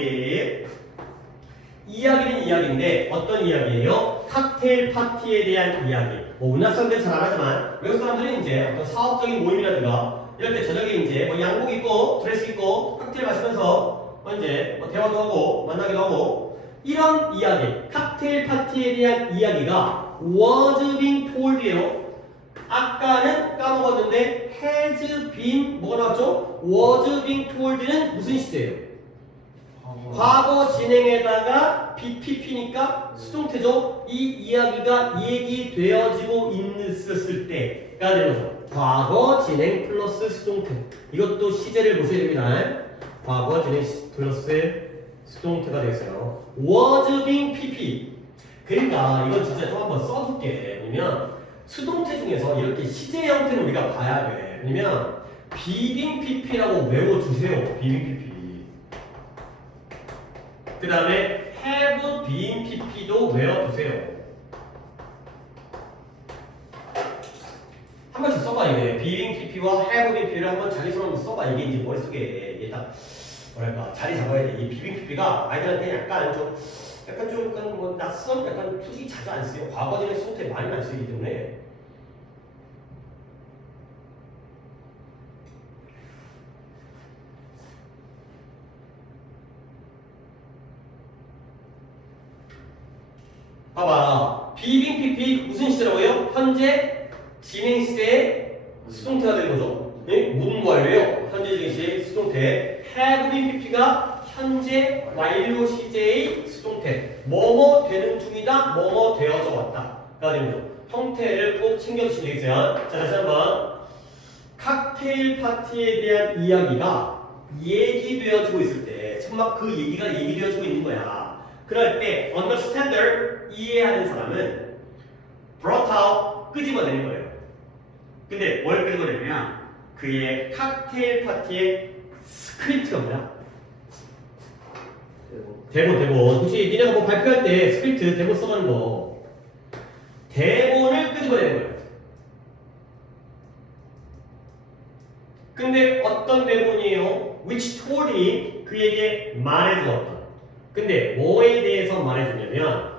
이야기는 이야기인데 어떤 이야기예요? 칵테일 파티에 대한 이야기. 우리나라 사람들은 잘 안 하지만 외국 사람들은 이제 어떤 사업적인 모임이라든가 이럴 때 저녁에 이제 양복 입고 드레스 입고 칵테일 마시면서 이제 대화도 하고 만나기도 하고 이런 이야기, 칵테일 파티에 대한 이야기가 was being told예요. 아까는 까먹었는데 has been 뭐가 나왔죠? was being told는 무슨 시제예요? 과거 진행에다가 BPP니까 수동태죠. 이 이야기가 얘기되어지고 있었을 때가 되는 거죠. 과거 진행 플러스 수동태. 이것도 시제를 보셔야 됩니다. 과거 진행 플러스 수동태가 되겠어요. was being PP. 그러니까 이건 진짜 좀 한번 써볼게. 왜냐면 수동태 중에서 이렇게 시제 형태는 우리가 봐야 돼. 왜냐면 being PP라고 외워주세요. being PP. 그 다음에 have been pp도 외워두세요. 한 번씩 써봐. 이게 being pp와 have been pp를 한번 자기 손으로 써봐. 이게 이제 머릿속에 이게 딱 뭐랄까 자리 잡아야 돼. 이 being pp가 아이들한테 약간 뭐 낯선 약간 솔직히 자주 안 쓰요. 과거진의 수동태 많이 안 쓰기 때문에. 봐봐. being PP 무슨 시제라고요? 현재 진행 시제의 수동태가 되는 거죠. 네? 문관료요. 현재 진행 시제의 수동태. have been PP가 현재 완료 시제의 수동태. 뭐뭐 되는 중이다. 뭐뭐 되어져 왔다가 되는 거죠. 형태를 꼭 챙겨주시면 되겠어요. 자, 다시 한번. 칵테일 파티에 대한 이야기가 얘기되어지고 있을 때, 정말 그 얘기가 얘기되어지고 있는 거야. 그럴 때, understander, 이해하는 사람은 brought out, 끄집어내는 거예요. 근데 뭘 끄집어내냐면, 그의 칵테일 파티의 스크립트가 뭐야? 대본. 혹시 니네가 뭐 발표할 때 스크립트, 대본 써가는 거, 대본을 끄집어내는 거예요. 근데 어떤 대본이에요? Which told him, 그에게 말해주었다. 근데 뭐에 대해서 말해주냐면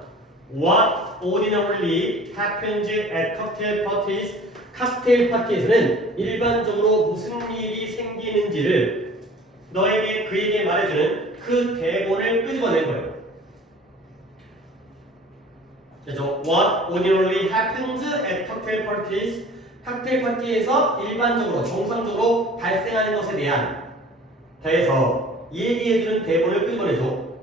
What ordinarily happens at cocktail parties. 칵테일 파티에서는 일반적으로 무슨 일이 생기는지를 너에게 그에게 말해주는 그 대본을 끄집어낸 거예요. 그래서 What ordinarily happens at cocktail parties. 칵테일 파티에서 일반적으로 정상적으로 발생하는 것에 대해서 얘기해주는 대본을 끄집어내죠.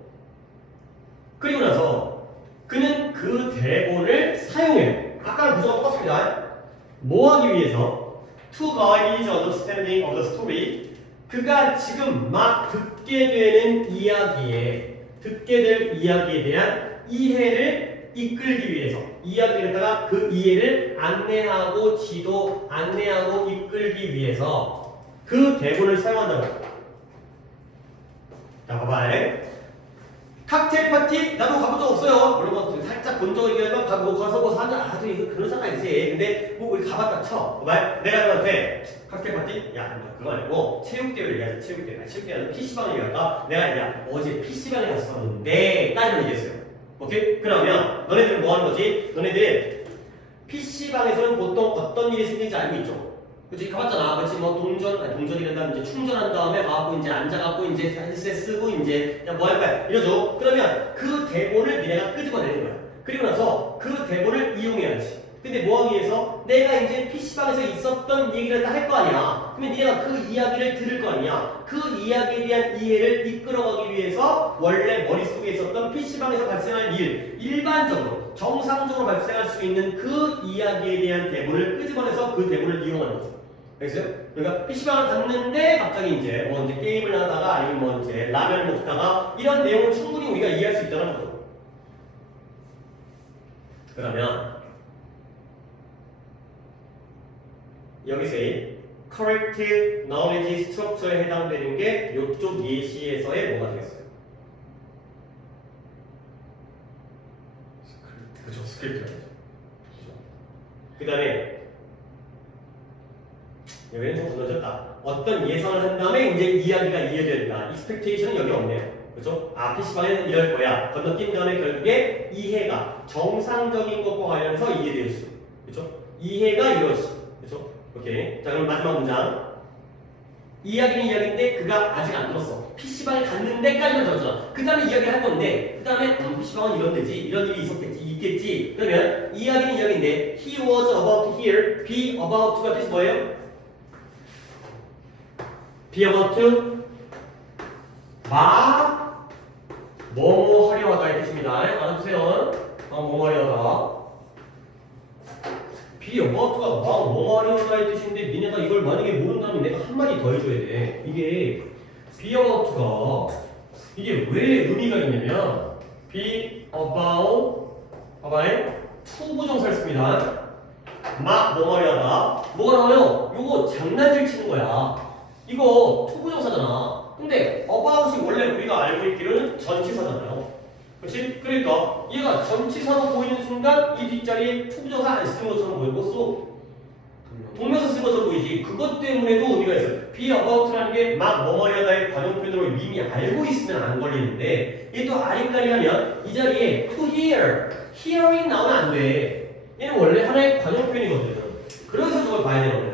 그리고 나서 그는 그 대본을 사용해요. 아까랑 구조가 똑같습니다. 뭐 하기 위해서? To guide his understanding of the story. 그가 지금 막 듣게 되는 이야기에, 듣게 될 이야기에 대한 이해를 이끌기 위해서, 이야기를 갖다가 그 이해를 안내하고 이끌기 위해서 그 대본을 사용한다고 합니다. 자, 봐봐요. 칵테일 파티 나도 가본 적 없어요. 물론 뭐 살짝 본 적이 있지만 가서 뭐 사람 아도 이거 그런 사람 알지. 근데 뭐 우리 가봤다 쳐. 봐봐요. 내가 너한테 칵테일 파티 야 그거 아니고 체육대회를 얘기하자. 체육대회 PC방을 얘기할까? 내가 어제 PC방에 갔었는데 따지면 얘기했어요. 오케이? 그러면 너네들은 뭐 하는 거지? 너네들 PC방에서는 보통 어떤 일이 생기는지 알고 있죠? 그치? 가봤잖아. 그치? 뭐 동전이란다. 이제 충전한 다음에 가고 이제 앉아갖고 이제 핸드셋 쓰고 이제 뭐 할 거야? 이러죠? 그러면 그 대본을 니네가 끄집어내는 거야. 그리고 나서 그 대본을 이용해야지. 근데 뭐 하기 위해서? 내가 이제 PC방에서 있었던 얘기를 다 할 거 아니야. 그러면 니네가 그 이야기를 들을 거 아니야. 그 이야기에 대한 이해를 이끌어가기 위해서 원래 머릿속에 있었던 PC방에서 발생할 일, 일반적으로, 정상적으로 발생할 수 있는 그 이야기에 대한 대본을 끄집어내서 그 대본을 이용하는 거죠. 알겠어요? 그러니까 PC방을 갔는데 갑자기 이제 뭐 이제 게임을 하다가 아니면 뭐 이제 라면을 먹다가 이런 내용을 충분히 우리가 이해할 수 있다는 거죠. 그러면 여기서의 correct knowledge structure에 해당되는 게 이쪽 예시에서의 뭐가 되겠어요? 그죠, 스크립트가 되죠. 그 다음에 여기는 좀 건너졌다. 어떤 예상을 한 다음에 이제 이야기가 이어져야 된다. expectation은 여기 없네요. 그렇죠? PC방에는 이럴 거야. 건너뛴 다음에 결국에 이해가 정상적인 것과 관련해서 이해되었어. 그렇죠? 이해가 이루어지죠. 그렇죠? 오케이. 자, 그럼 마지막 문장. 이야기는 이야기인데 그가 아직 안 들었어. PC방에 갔는데까지만 들었잖아. 그 다음에 이야기를 할 건데 그 다음에 PC방은 이런 데지. 이런 일이 있겠지. 그러면 이야기는 이야기인데 he was about to hear, be about to가 뜻이 뭐예요? be about to 뭐뭐 하려 하다의 뜻입니다. 알아두세요. 뭐뭐 하려 하다. be about가 뭐뭐 하려 하다의 뜻인데 니네가 이걸 만약에 모른다면 내가 한마디 더 해줘야 돼. 이게 be about가 이게 왜 의미가 있냐면 be about 봐봐요. to 부정사를 씁니다. 뭐뭐 하려 하다. 뭐가 나와요? 요거 장난질 치는 거야. 이거 to 부정사잖아. 근데 about이 원래 우리가 알고 있기로는 전치사잖아요. 그렇지? 그러니까 얘가 전치사로 보이는 순간 이 뒷자리에 to 부정사 안 쓰는 것처럼 보이고 동명사 쓴 것처럼 보이지. 그것 때문에도 의미가 있어요. be about라는 게 뭐뭐하다의 관용표현으로 이미 알고 있으면 안 걸리는데 얘 또 아리까리하면 이 자리에 to hear, hearing 나오면 안 돼. 얘는 원래 하나의 관용표현이거든. 그래서 저걸 봐야 되거든.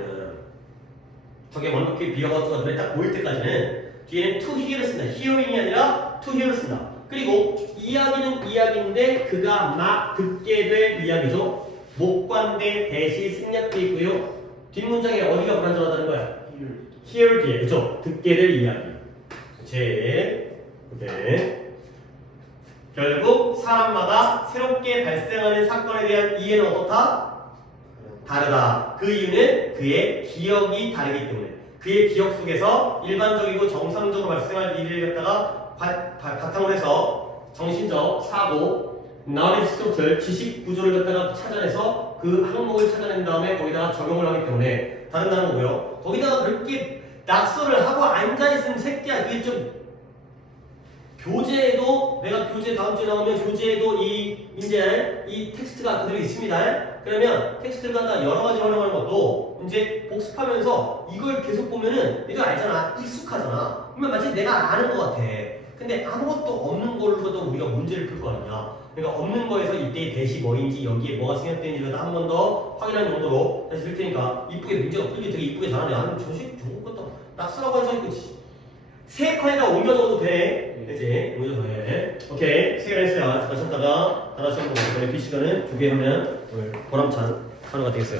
저게 원래 be about가 눈에 딱 보일 때까지는 뒤에는 to hear를 쓴다. hearing이 아니라 to hear를 쓴다. 그리고 이야기는 이야기인데 그가 막 듣게 될 이야기죠. 목관대 대시 생략돼 있고요. 뒷문장에 어디가 불완전하다는 거야? hear 뒤에 그죠? 듣게 될 이야기. 네. 결국 사람마다 새롭게 발생하는 사건에 대한 이해는 어떻다? 다르다. 그 이유는 그의 기억이 다르기 때문에. 그의 기억 속에서 일반적이고 정상적으로 발생할 일을 갖다가 바탕으로 해서 정신적 사고, knowledge structure, 지식 구조를 갖다가 찾아내서 그 항목을 찾아낸 다음에 거기다가 적용을 하기 때문에 다른다는 거고요. 거기다가 그렇게 낙서를 하고 앉아있으면 새끼야 그게 좀 교재에도 내가 교재 다음 주에 나오면 교재에도 이제 이 텍스트가 그대로 있습니다. 그러면 텍스트를 갖다 여러 가지 활용하는 것도 이제 복습하면서 이걸 계속 보면은 내가 알잖아. 익숙하잖아. 그러면 마치 내가 아는 것 같아. 근데 아무것도 없는 걸로도 우리가 문제를 풀 거 아니야. 그러니까 없는 거에서 이때의 대시 뭐인지 여기에 뭐가 생략되는지를 한 번 더 확인하는 용도로 다시 들 테니까 이쁘게 문제가 풀기 되게 이쁘게 잘하네. 아니 저식 저거 같다. 낙서라고 해서 이거 세 칸에다 옮겨 적어도 돼. 이제 옮겨서 해. 오케이. 세 칸 했어요. 가셨다가 다시 한번 이번에 B시간은 두 개 하면 오늘 보람찬 하루가 되겠어요.